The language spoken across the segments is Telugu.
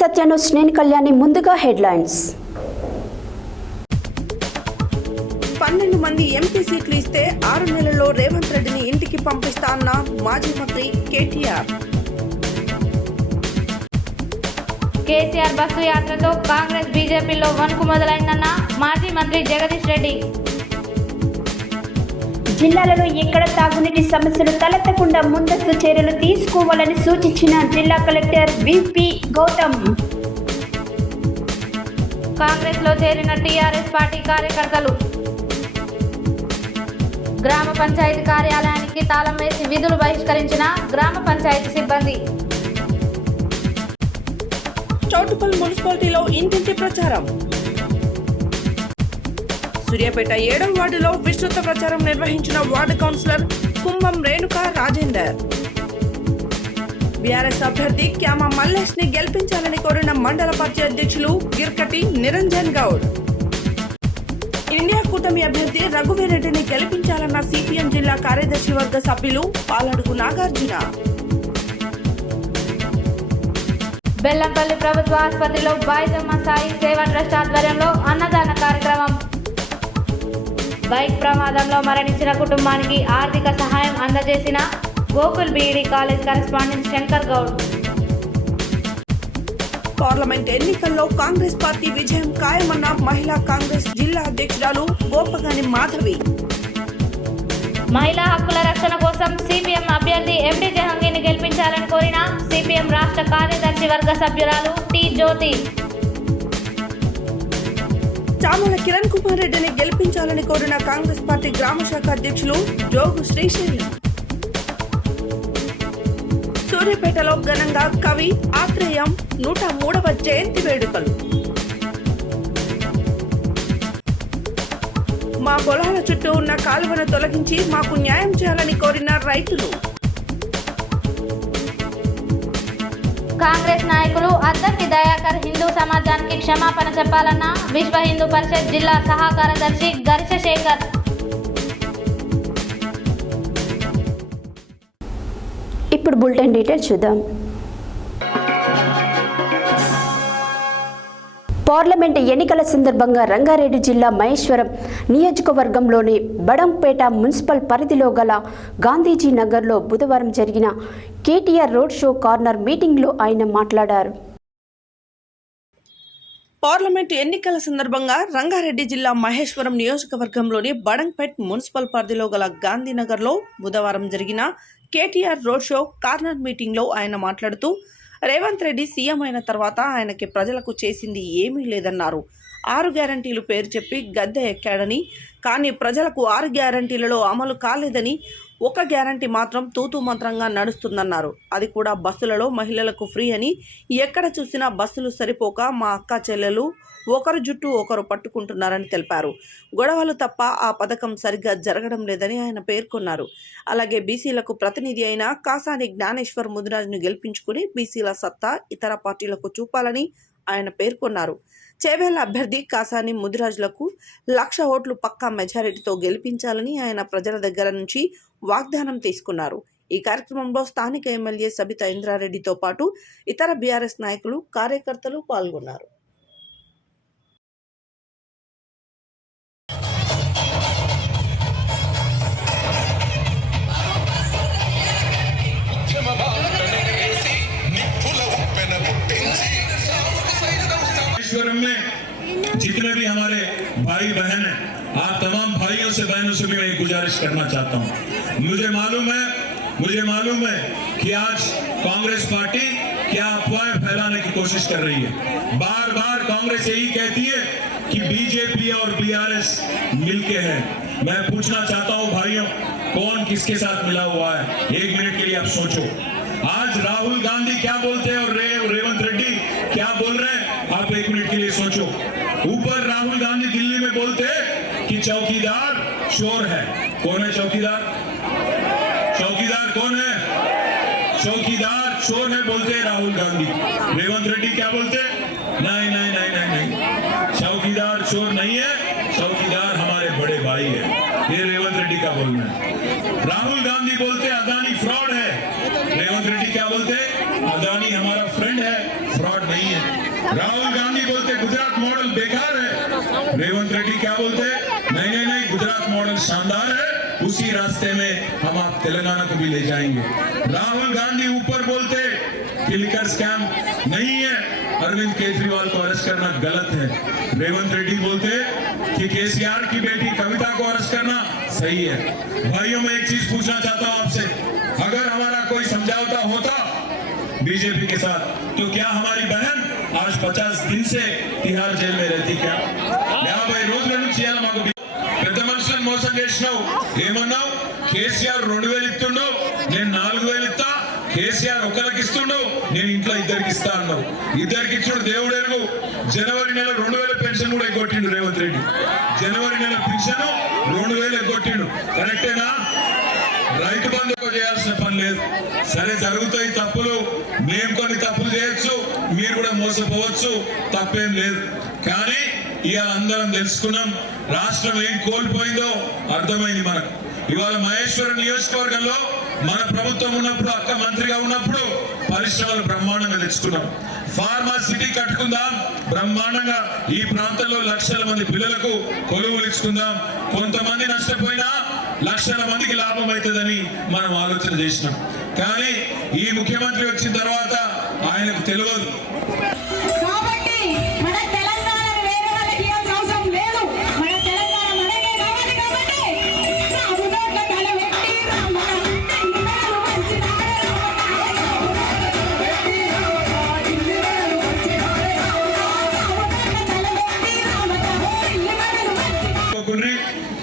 సత్య న్యూస్ నేను కళ్యాణి. ముందుగా హెడ్లైన్స్. 12 మంది ఎంపీ సీట్లు ఇస్తే 6 నెలల్లో రేవంత్ రెడ్డిని ఇంటికి పంపిస్తా అన్న మాజీ మంత్రి కేటీఆర్. కేసీఆర్ బస్సు యాత్రతో కాంగ్రెస్ బీజేపీలో వణుకు మొదలైందన్న మాజీ మంత్రి జగదీష్ రెడ్డి. జిల్లాలలో ఎక్కడ తాగునీటి సమస్యలు తలెత్తకుండా ముందస్తు చర్యలు తీసుకోవాలని సూచించిన జిల్లా కలెక్టర్ విపి గౌతమ్. కాంగ్రెస్ లో చేరిన టీఆర్ఎస్ పార్టీ కార్యకర్తలు. గ్రామ పంచాయతీ కార్యాలయానికి తాళం వేసి విధులు బహిష్కరించిన గ్రామ పంచాయతీ సిబ్బంది. చౌటుప్పల్ మున్సిపాలిటీలో ఇంటింటి ప్రచారం. సూర్యాపేట 7వ వార్డులో విస్తృత ప్రచారం నిర్వహించిన వార్డు కౌన్సిలర్ కుంభం రేణుకా రాజేందర్. బీఆర్ఎస్ అభ్యర్థి క్యామ మల్లేష్ ని గెలిపించాలని కోరిన మండల పార్టీ అధ్యక్షులు గిర్కటి నిరంజన్ గౌడ్. ఇండియా కూటమి అభ్యర్థి రఘువీరెడ్డిని గెలిపించాలన్న సిపిఎం జిల్లా కార్యదర్శి వర్గ సభ్యులు పాలడుగు నాగార్జున. బెల్లంపల్లి ప్రభుత్వ ఆసుపత్రిలో బాయిజమ్మ సాయి సేవా ట్రస్ట్ ఆధ్వర్యంలో అన్నదాన కార్యక్రమం. బైక్ ప్రమాదంలో మరణించిన కుటుంబానికి ఆర్థిక సహాయం అందజేసిన Gokul BEd college correspondent Shankar Goud. Parliament ఎన్నికల్లో కాంగ్రెస్ పార్టీ విజయం ఖాయమన్న మహిళా కాంగ్రెస్ జిల్లా అధ్యక్షురాలు గోపగాని మాధవి. మహిళా హక్కుల రక్షణ కోసం సిపిఎం అభ్యర్థి ఎండి జహంగీర్ని గెలిపించాలని కోరిన సిపిఎం రాష్ట్ర కార్యదర్శి వర్గ సభ్యురాలు టి జ్యోతి. చామల కిరణ్ కుమార్ రెడ్డిని గెలిపించాలని కోరిన కాంగ్రెస్ పార్టీ గ్రామ శాఖ అధ్యక్షులు జోగు శ్రీశైలం. సూర్యాపేటలో ఘనంగా కవి ఆత్రేయం 103వ జయంతి వేడుకలు. మా పొలాల చుట్టూ ఉన్న కాలువను తొలగించి మాకు న్యాయం చేయాలని కోరిన రైతులు. కాంగ్రెస్ నాయకులు అద్దంకి దయాకర్ హిందూ సమాజానికి క్షమాపణ చెప్పాలన్న విశ్వ హిందూ పరిషత్ జిల్లా సహా కార్యదర్శి గరిష శేఖర్. ఇప్పుడు బులెటిన్ డీటెయిల్స్ చూద్దాం. పార్లమెంట్ ఎన్నికల సందర్భంగా రంగారెడ్డి జిల్లా మహేశ్వరం నియోజకవర్గంలోని బడంపేట మున్సిపల్ పరిధిలో గల గాంధీజీ నగర్లో బుధవారం జరిగిన కేటీఆర్ రోడ్ షో కార్నర్ మీటింగ్లో ఆయన మాట్లాడారు. పార్లమెంట్ ఎన్నికల సందర్భంగా రంగారెడ్డి జిల్లా మహేశ్వరం నియోజకవర్గంలోని బడంపేట్ మున్సిపల్ పరిధిలో గల గాంధీనగర్లో బుధవారం జరిగిన కేటీఆర్ రోడ్ షో కార్నర్ మీటింగ్లో ఆయన మాట్లాడుతూ రేవంత్ రెడ్డి సీఎం అయిన తర్వాత ఆయనకి ప్రజలకు చేసింది ఏమీ లేదన్నారు. 6 గ్యారంటీలు పేరు చెప్పి గద్దె ఎక్కాడని, కానీ ప్రజలకు 6 గ్యారంటీలలో అమలు కాలేదని, 1 గ్యారంటీ మాత్రం తూతూ మంత్రంగా నడుస్తుందన్నారు. అది కూడా బస్సులలో మహిళలకు ఫ్రీ అని. ఎక్కడ చూసినా బస్సులు సరిపోక మా అక్క చెల్లెలు ఒకరు జుట్టు ఒకరు పట్టుకుంటున్నారని తెలిపారు. గొడవలు తప్ప ఆ పథకం సరిగ్గా జరగడం లేదని ఆయన పేర్కొన్నారు. అలాగే బీసీలకు ప్రతినిధి అయిన కాసాని జ్ఞానేశ్వర్ ముదిరాజ్ను గెలిపించుకుని బీసీల సత్తా ఇతర పార్టీలకు చూపాలని ఆయన పేర్కొన్నారు. చేవేళ్ల అభ్యర్థి కాసాని ముదిరాజులకు 1,00,000 ఓట్లు పక్కా మెజారిటీతో గెలిపించాలని ఆయన ప్రజల దగ్గర నుంచి వాగ్దానం తీసుకున్నారు. ఈ కార్యక్రమంలో స్థానిక ఎమ్మెల్యే సబితా ఇంద్రారెడ్డితో పాటు ఇతర బీఆర్ఎస్ నాయకులు కార్యకర్తలు పాల్గొన్నారు. में जितने भी हमारे भाई बहन हैं, आप तमाम भाइयों से बहनों से भी मैं गुजारिश करना चाहता हूं. मुझे मालूम है कि आज कांग्रेस पार्टी क्या अफवाहें फैलाने की कोशिश कर रही है. बार बार कांग्रेस यही कहती है कि बीजेपी और बीआरएस मिलके हैं. मैं पूछना चाहता हूं भाइयों, कौन किसके साथ मिला हुआ है? 1 मिनट के लिए आप सोचो. आज राहुल गांधी क्या बोलते हैं और रेवंत रेड्डी क्या बोल रहे हैं? आप 1 मिनट के लिए सोचो. ऊपर राहुल गांधी दिल्ली में बोलते हैं कि चौकीदार चोर है. कौन है चौकीदार? चौकीदार कौन है? चौकीदार चोर है बोलते हैं राहुल गांधी. रेवंत रेड्डी क्या बोलते हैं? नहीं, चौकीदार चोर नहीं है, चौकीदार हमारे बड़े भाई है. ये रेवंत रेड्डी का बोलना है. राहुल गांधी बोलते अदानी फ्रॉड है. रेवंत रेड्डी क्या बोलते? अदानी हमारा फ्रेंड है, फ्रॉड नहीं है. रेवंत रेड्डी क्या बोलते हैं, नहीं, गुजरात मॉडल शानदार है, उसी रास्ते में हम आप तेलंगाना को भी ले जाएंगे। राहुल गांधी ऊपर बोलते कि लिकर स्कैम नहीं है, अरविंद केजरीवाल को अरेस्ट करना गलत है। रेवंत रेड्डी बोलते कि केसीआर की बेटी कविता को अरेस्ट करना सही है। भाइयों, मैं एक चीज पूछना चाहता हूं आपसे, अगर हमारा कोई समझौता होता बीजेपी के साथ, तो क्या हमारी बहन आज 50 दिन से तिहाड़ जेल में रहती? क्या 50 రోజుల నుంచి మాకు పెద్ద మనుషులను మోసం చేసినావు, ఏమన్నావు? కేసీఆర్ 2000 ఇస్తుండు, నేను 4000 ఇస్తా, కేసీఆర్ ఒకరికి ఇస్తుండు, నేను ఇంట్లో ఇద్దరికి ఇస్తా అన్నావు. ఇద్దరికి ఇచ్చుడు దేవుడు ఎరుగు. జనవరి నెల 2000 పెన్షన్ కూడా ఎగ్గొట్టిండు రేవంత్ రెడ్డి. జనవరి నెల పెన్షన్ 2000 ఎగ్గొట్టిండు. కరెక్టేనా? రైతు బంధుకు చేయాల్సిన పని లేదు. సరే, జరుగుతాయి తప్పులు, మేము కొన్ని తప్పులు చేయొచ్చు, మీరు కూడా మోసపోవచ్చు, తప్పేం లేదు. కానీ ఇవాళ అందరం తెలుసుకున్నాం, రాష్ట్రం ఏం కోల్పోయిందో అర్థమైంది మనకు. ఇవాళ మహేశ్వరం నియోజకవర్గంలో మన ప్రభుత్వం ఉన్నప్పుడు, అక్క మంత్రిగా ఉన్నప్పుడు పరిశ్రమలు బ్రహ్మాండంగా తెచ్చుకున్నాం. ఫార్మా సిటీ కట్టుకుందాం, బ్రహ్మాండంగా ఈ ప్రాంతంలో లక్షల మంది పిల్లలకు కొలువులు ఇచ్చుకుందాం. కొంతమంది నష్టపోయినా లక్షల మందికి లాభం అవుతుందని మనం ఆలోచన చేసినాం. కానీ ఈ ముఖ్యమంత్రి వచ్చిన తర్వాత ఆయనకు తెలియదు.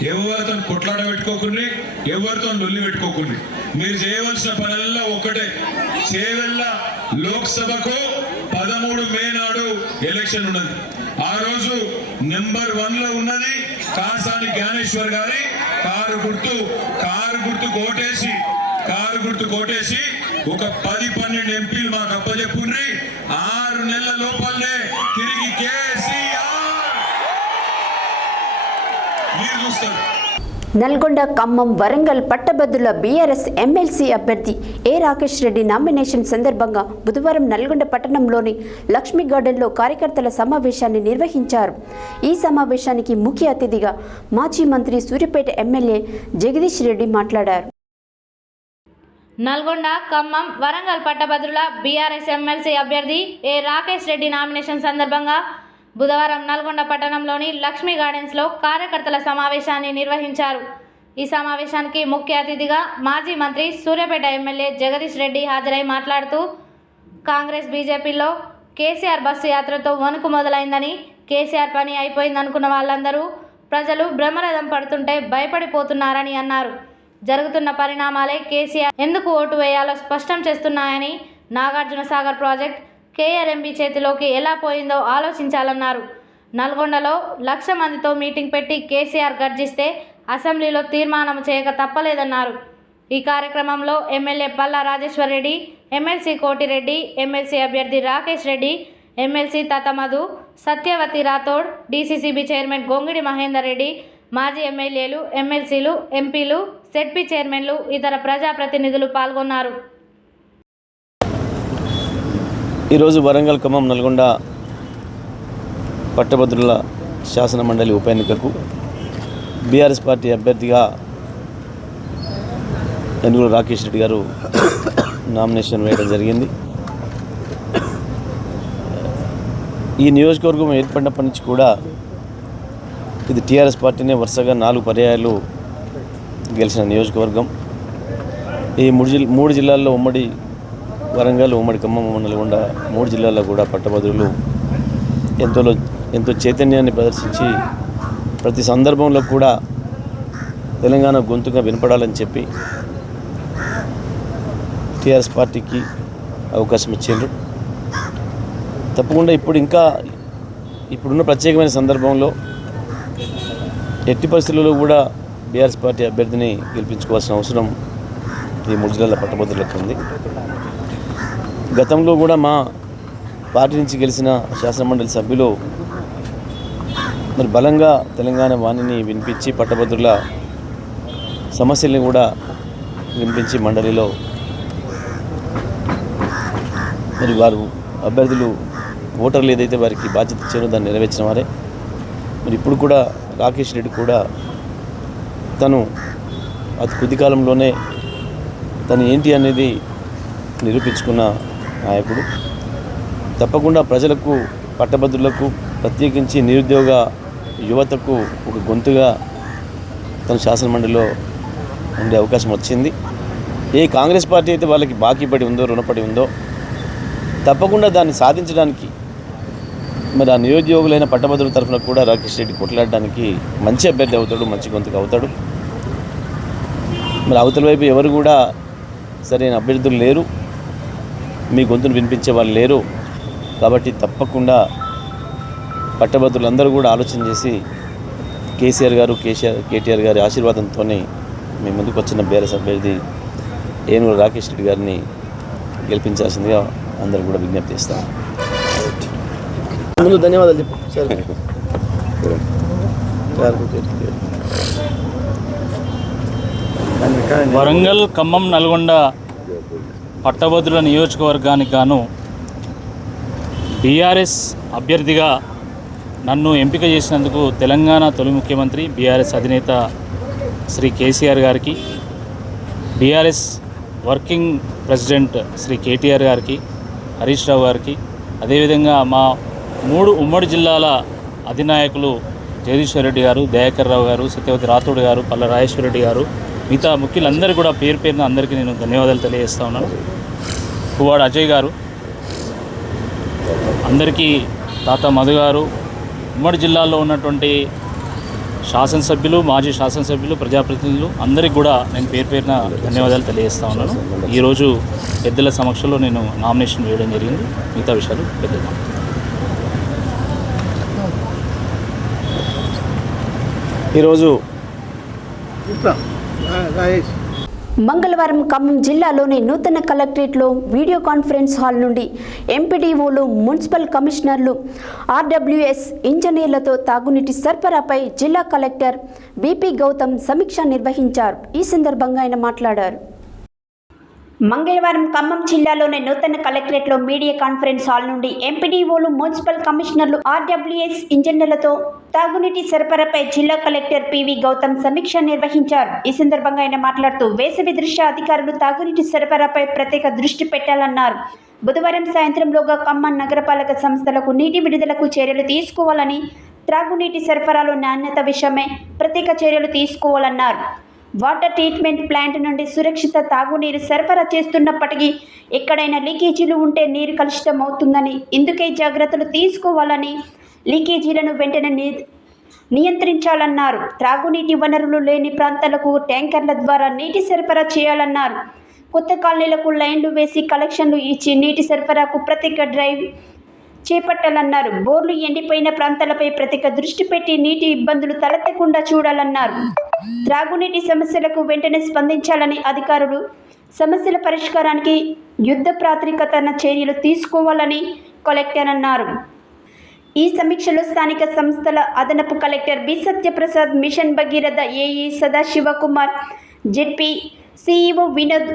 ఎవరితో కొట్లాడ పెట్టుకోకుండా, ఎవరితో లొల్లి పెట్టుకోకుండా, మీరు చేయవలసిన పనుల్లో ఒకటే, చేవెళ్ళ లోక్సభకు 13 మే నాడు ఎలక్షన్ ఉన్నది. ఆ రోజు నెంబర్ 1 లో ఉన్నది కాసాని జ్ఞానేశ్వర్ గారి కారు గుర్తు కోటేసి ఒక 10-12 ఎంపీలు మాకు అప్పచెప్పుండ్రి. 6 నెలల లోపలనే తిరిగి కేసీఆర్ మీరు చూస్తారు. నల్గొండ, ఖమ్మం, వరంగల్ పట్టభద్రుల బీఆర్ఎస్ ఎమ్మెల్సీ అభ్యర్థి ఏ రాకేష్ రెడ్డి నామినేషన్ సందర్భంగా బుధవారం నల్గొండ పట్టణంలోని లక్ష్మీ గార్డెన్లో కార్యకర్తల సమావేశాన్ని నిర్వహించారు. ఈ సమావేశానికి ముఖ్య అతిథిగా మాజీ మంత్రి సూర్యాపేట ఎమ్మెల్యే జగదీష్ రెడ్డి మాట్లాడారు. నల్గొండ, ఖమ్మం, వరంగల్ పట్టభద్రుల బీఆర్ఎస్ ఎమ్మెల్సీ అభ్యర్థి ఏ రాకేష్ రెడ్డి నామినేషన్ సందర్భంగా బుధవారం నల్గొండ పట్టణంలోని లక్ష్మీ గార్డెన్స్లో కార్యకర్తల సమావేశాన్ని నిర్వహించారు. ఈ సమావేశానికి ముఖ్య అతిథిగా మాజీ మంత్రి సూర్యాపేట ఎమ్మెల్యే జగదీష్ రెడ్డి హాజరై మాట్లాడుతూ, కాంగ్రెస్ బీజేపీలో కేసీఆర్ బస్సు యాత్రతో వణుకు మొదలైందని, కేసీఆర్ పని అయిపోయిందనుకున్న వాళ్ళందరూ ప్రజలు బ్రహ్మరథం పడుతుంటే భయపడిపోతున్నారని అన్నారు. జరుగుతున్న పరిణామాలే కేసీఆర్ ఎందుకు ఓటు వేయాలో స్పష్టం చేస్తున్నాయని, నాగార్జున సాగర్ ప్రాజెక్ట్ కేఆర్ఎంబీ చేతిలోకి ఎలా పోయిందో ఆలోచించాలన్నారు. నల్గొండలో 1,00,000 మందితో మీటింగ్ పెట్టి కేసీఆర్ గర్జిస్తే అసెంబ్లీలో తీర్మానం చేయక తప్పలేదన్నారు. ఈ కార్యక్రమంలో MLA Palla Rajeshwar Reddy, MLC Kotireddy, MLC అభ్యర్థి Rakesh Reddy, MLC Tatamadhu, Satyavathi Rathod, DCCB chairman Gongidi Mahender Reddy, మాజీ ఎమ్మెల్యేలు, ఎమ్మెల్సీలు, ఎంపీలు, సెడ్పీ చైర్మన్లు, ఇతర ప్రజాప్రతినిధులు పాల్గొన్నారు. ఈరోజు వరంగల్, ఖమ్మం, నల్గొండ పట్టభద్రుల శాసన మండలి ఉప ఎన్నికకు బీఆర్ఎస్ పార్టీ అభ్యర్థిగా ఎన్నుగుల రాకేష్ రెడ్డి గారు నామినేషన్ వేయడం జరిగింది. ఈ నియోజకవర్గం ఏర్పడినప్పటి నుంచి కూడా ఇది టీఆర్ఎస్ పార్టీనే వరుసగా 4 పర్యాయాలు గెలిచిన నియోజకవర్గం. ఈ 3 జిల్లాల్లో ఉమ్మడి వరంగల్, ఉమ్మడి ఖమ్మం, నల్గొండ 3 జిల్లాల్లో కూడా పట్టభద్రులు ఎంతో చైతన్యాన్ని ప్రదర్శించి ప్రతి సందర్భంలో కూడా తెలంగాణ గొంతుగా వినపడాలని చెప్పి టీఆర్ఎస్ పార్టీకి అవకాశం ఇచ్చారు. తప్పకుండా ఇప్పుడున్న ప్రత్యేకమైన సందర్భంలో ఎట్టి పరిస్థితుల్లో కూడా బీఆర్ఎస్ పార్టీ అభ్యర్థిని గెలిపించుకోవాల్సిన అవసరం ఈ 3 జిల్లాల పట్టభద్రులకు ఉంది. గతంలో కూడా మా పార్టీ నుంచి గెలిచిన శాసనమండలి సభ్యులు మరి బలంగా తెలంగాణ వాణిని వినిపించి పట్టభద్రుల సమస్యల్ని కూడా వినిపించి మండలిలో మరి వారు అభ్యర్థులు ఓటర్లు ఏదైతే వారికి బాధ్యత ఇచ్చారో దాన్ని నెరవేర్చిన వారే. మరి ఇప్పుడు కూడా రాకేష్ రెడ్డి కూడా తను అతి కొద్ది కాలంలోనే తను ఏంటి అనేది నిరూపించుకున్న నాయకుడు. తప్పకుండా ప్రజలకు, పట్టభద్రులకు, ప్రత్యేకించి నిరుద్యోగ యువతకు ఒక గొంతుగా తను శాసనమండలిలో ఉండే అవకాశం వచ్చింది. ఏ కాంగ్రెస్ పార్టీ అయితే వాళ్ళకి బాకీ పడి ఉందో, రుణపడి ఉందో, తప్పకుండా దాన్ని సాధించడానికి మరి ఆ నిరుద్యోగులైన పట్టభద్రుల తరఫున కూడా రాకేష్ రెడ్డి కొట్లాడడానికి మంచి అభ్యర్థి అవుతాడు, మంచి గొంతుగా అవుతాడు. మరి అవతల వైపు ఎవరు కూడా సరైన అభ్యర్థులు లేరు, మీ గొంతును వినిపించే వాళ్ళు లేరు. కాబట్టి తప్పకుండా పట్టభద్రులందరూ కూడా ఆలోచన చేసి కేసీఆర్ గారు, కేటీఆర్ గారి ఆశీర్వాదంతోనే మీ ముందుకు వచ్చిన బీఆర్ఎస్ అభ్యర్థి ఏనుగుల రాకేష్ రెడ్డి గారిని గెలిపించాల్సిందిగా అందరూ కూడా విజ్ఞప్తి చేస్తాం. ముందు ధన్యవాదాలు చెప్పు సార్. వరంగల్, ఖమ్మం, నల్గొండ పట్టభద్రుల నియోజకవర్గానికి గాను బీఆర్ఎస్ అభ్యర్థిగా నన్ను ఎంపిక చేసినందుకు తెలంగాణ తొలి ముఖ్యమంత్రి బీఆర్ఎస్ అధినేత శ్రీ కేసీఆర్ గారికి, బీఆర్ఎస్ వర్కింగ్ ప్రెసిడెంట్ శ్రీ కేటీఆర్ గారికి, హరీష్ రావు గారికి, అదేవిధంగా మా 3 ఉమ్మడి జిల్లాల అధినాయకులు జగదీశ్వర్ రెడ్డి గారు, దయాకర్ రావు గారు, సత్యవతి రాథోడ్ గారు, పల్ల రాజేశ్వర రెడ్డి గారు, మిగతా ముఖ్యులందరూ కూడా పేరు పేరున అందరికీ నేను ధన్యవాదాలు తెలియజేస్తా ఉన్నాను. పువ్వాడ అజయ్ గారు, అందరికీ తాత మధు గారు, ఉమ్మడి జిల్లాల్లో ఉన్నటువంటి శాసనసభ్యులు, మాజీ శాసనసభ్యులు, ప్రజాప్రతినిధులు అందరికీ కూడా నేను పేరు పేరున ధన్యవాదాలు తెలియజేస్తా ఉన్నాను. ఈరోజు పెద్దల సమక్షంలో నేను నామినేషన్ వేయడం జరిగింది. మిగతా విషయాలు పెద్దగా ఈరోజు మంగళవారం ఖమ్మం జిల్లాలోని నూతన కలెక్టరేట్లో వీడియో కాన్ఫరెన్స్ హాల్ నుండి ఎంపీడీఓలు, మున్సిపల్ కమిషనర్లు, ఆర్డబ్ల్యూఎస్ ఇంజనీర్లతో తాగునీటి సరఫరాపై జిల్లా కలెక్టర్ బీపీ గౌతమ్ సమీక్ష నిర్వహించారు. ఈ సందర్భంగా ఆయన మాట్లాడారు. మంగళవారం ఖమ్మం జిల్లాలోని నూతన కలెక్టరేట్లో మీడియా కాన్ఫరెన్స్ హాల్ నుండి ఎంపీడీఓలు, మున్సిపల్ కమిషనర్లు, ఆర్డబ్ల్యూఎస్ ఇంజనీర్లతో తాగునీటి సరఫరాపై జిల్లా కలెక్టర్ పివి గౌతమ్ సమీక్ష నిర్వహించారు. ఈ సందర్భంగా ఆయన మాట్లాడుతూ వేసవి దృష్ట్యా అధికారులు తాగునీటి సరఫరాపై ప్రత్యేక దృష్టి పెట్టాలన్నారు. బుధవారం సాయంత్రంలోగా ఖమ్మం నగరపాలక సంస్థలకు నీటి విడుదలకు చర్యలు తీసుకోవాలని, త్రాగునీటి సరఫరాలో నాణ్యత విషయమై ప్రత్యేక చర్యలు తీసుకోవాలన్నారు. వాటర్ ట్రీట్మెంట్ ప్లాంట్ నుండి సురక్షిత తాగునీరు సరఫరా చేస్తున్నప్పటికీ ఎక్కడైనా లీకేజీలు ఉంటే నీరు కలుషితం అవుతుందని, ఇందుకే జాగ్రత్తలు తీసుకోవాలని, లీకేజీలను వెంటనే నియంత్రించాలన్నారు. త్రాగునీటి వనరులు లేని ప్రాంతాలకు ట్యాంకర్ల ద్వారా నీటి సరఫరా చేయాలన్నారు. కొత్త కాలనీలకు లైన్లు వేసి కలెక్షన్లు ఇచ్చి నీటి సరఫరాకు ప్రత్యేక డ్రైవ్ చేపట్టాలన్నారు. బోర్లు ఎండిపోయిన ప్రాంతాలపై ప్రత్యేక దృష్టి పెట్టి నీటి ఇబ్బందులు తలెత్తకుండా చూడాలన్నారు. త్రాగునీటి సమస్యలకు వెంటనే స్పందించాలని అధికారులు సమస్యల పరిష్కారానికి యుద్ధ ప్రాతిపదికన చర్యలు తీసుకోవాలని కలెక్టర్ అన్నారు. ఈ సమీక్షలో స్థానిక సంస్థల అదనపు collector B Satyaprasad, mission Bhagiratha AE Sadashivakumar, ZP CEO Vinod,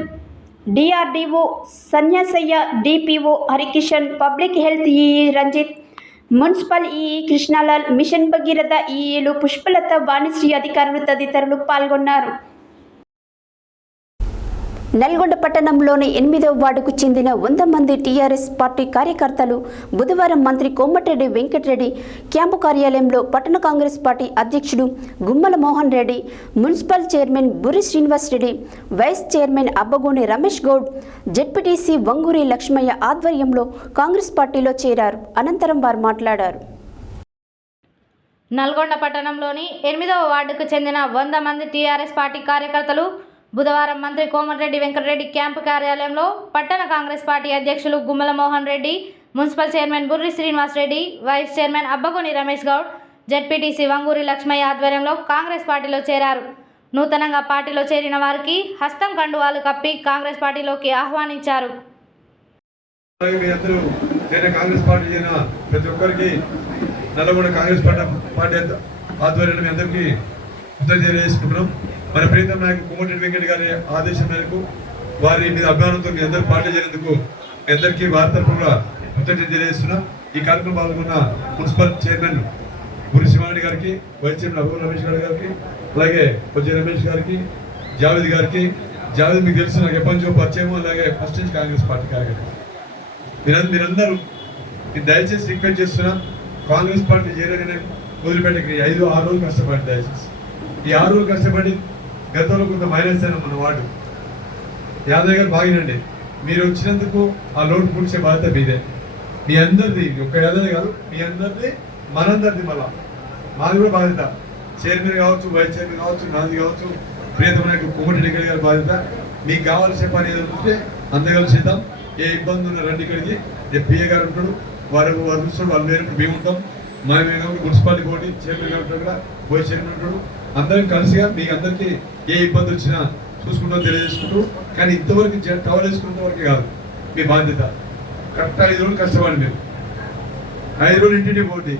DRDO Sanyasayya, DPO Harikishan, public health EE Ranjith, municipal EE Krishnalal, mission Bhagiratha ఈఈలు పుష్పలత, వాణిశ్రీ అధికారులు తదితరులు పాల్గొన్నారు. నల్గొండ పట్టణంలోని 8వ వార్డుకు చెందిన 100 మంది టీఆర్ఎస్ పార్టీ కార్యకర్తలు బుధవారం మంత్రి కోమటిరెడ్డి వెంకటరెడ్డి క్యాంపు కార్యాలయంలో పట్టణ కాంగ్రెస్ పార్టీ అధ్యక్షుడు Gummala Mohan Reddy, municipal chairman Burri Srinivas Reddy, vice chairman Abbagoni Ramesh Goud, ZPTC Vanguri Lakshmaiah ఆధ్వర్యంలో కాంగ్రెస్ పార్టీలో చేరారు. అనంతరం వారు మాట్లాడారు. నల్గొండ పట్టణంలోని 8వ వార్డుకు చెందిన 100 మంది టీఆర్ఎస్ పార్టీ కార్యకర్తలు బుధవారం మంత్రి కోమటిరెడ్డి వెంకటరెడ్డి క్యాంపు కార్యాలయంలో పట్టణ కాంగ్రెస్ పార్టీ అధ్యక్షులు Gummala Mohan Reddy, municipal chairman Burri Srinivas Reddy, vice chairman Abbagoni Ramesh Goud, ZPTC Vanguri Lakshmaiah ఆధ్వర్యంలో కాంగ్రెస్ పార్టీలో చేరారు. నూతనంగా పార్టీలో చేరిన వారికి హస్తం కండువాలు కప్పి కాంగ్రెస్ పార్టీలోకి ఆహ్వానించారు. కాంగ్రెస్ పార్టీ ప్రతి ఒక్కరికి నల్గొండ కాంగ్రెస్ పార్టీ ఆధ్వర్యంలో మీ అందరికీ తెలియజేసుకుంటున్నాం. మన ప్రీతం నాయకుడు కోమటిరెడ్డి వెంకట గారి ఆదేశం మేరకు వారి మీద అభిమానంతో మీ అందరూ పార్టీ చేసేందుకు మీ అందరికీ వారి తరఫున కూడా తెలియజేస్తున్నాం. ఈ కార్యక్రమం పాల్గొన్న మున్సిపల్ చైర్మన్ గురి శివారెడ్డి గారికి, వైస్ చైర్మన్ అబ్బుల్ రమేష్ గారికి, అలాగే కొద్ది రమేష్ గారికి, జావేద్ గారికి. జావేద్ మీకు తెలుసు, నాకు ఎప్పటి నుంచో పరిచయం, అలాగే ఫస్ట్ నుంచి కాంగ్రెస్ పార్టీ కార్యకర్త. మీరందరూ దయచేసి రిక్వెస్ట్ చేస్తున్నా, కాంగ్రెస్ పార్టీ చేరగానే వదిలిపెట్టకి 5-6 రోజులు కష్టపడి, దయచేసి ఈ 6 రోజులు కష్టపడి గతంలో కొంత మైనస్ అయినా మన వార్డు యాదవ్ గారు బాగినండి. మీరు వచ్చినందుకు ఆ లోటు పూడ్చే బాధ్యత మీదే, మీ అందరిది. ఒక్క యాదవ్ కాదు, మీ అందరిది, మనందరిది. మళ్ళా మాది కూడా బాధ్యత. చైర్మన్ కావచ్చు, వైస్ చైర్మన్ కావచ్చు, నాది కావచ్చు, ప్రియతమ నాయకుడు కోమటి రెడ్డి గారి బాధ్యత. మీకు కావాల్సిన పని ఏదో ఉంటే అందగలిసి చేద్దాం. ఏ ఇబ్బంది ఉన్న రండి ఇక్కడికి. పిఏ గారు ఉంటాడు, వారు చూస్తాడు, వాళ్ళు వేరు మేము ఉంటాం. మేము మున్సిపాలిటీ బోర్డు చైర్మన్ గారు ఉంటాడు, వైస్ చైర్మన్ ఉంటాడు. అందరం కలిసిగా మీకు అందరికీ ఏ ఇబ్బంది వచ్చినా చూసుకుంటాం, తెలియజేసుకుంటూ. కానీ ఇంతవరకు టవల్ వేసుకున్నంత వరకే కాదు మీ బాధ్యత. కరెక్ట్ 5 రోజులు కష్టపడి మీరు 5 రోజులు ఇంటింటి పోటీ.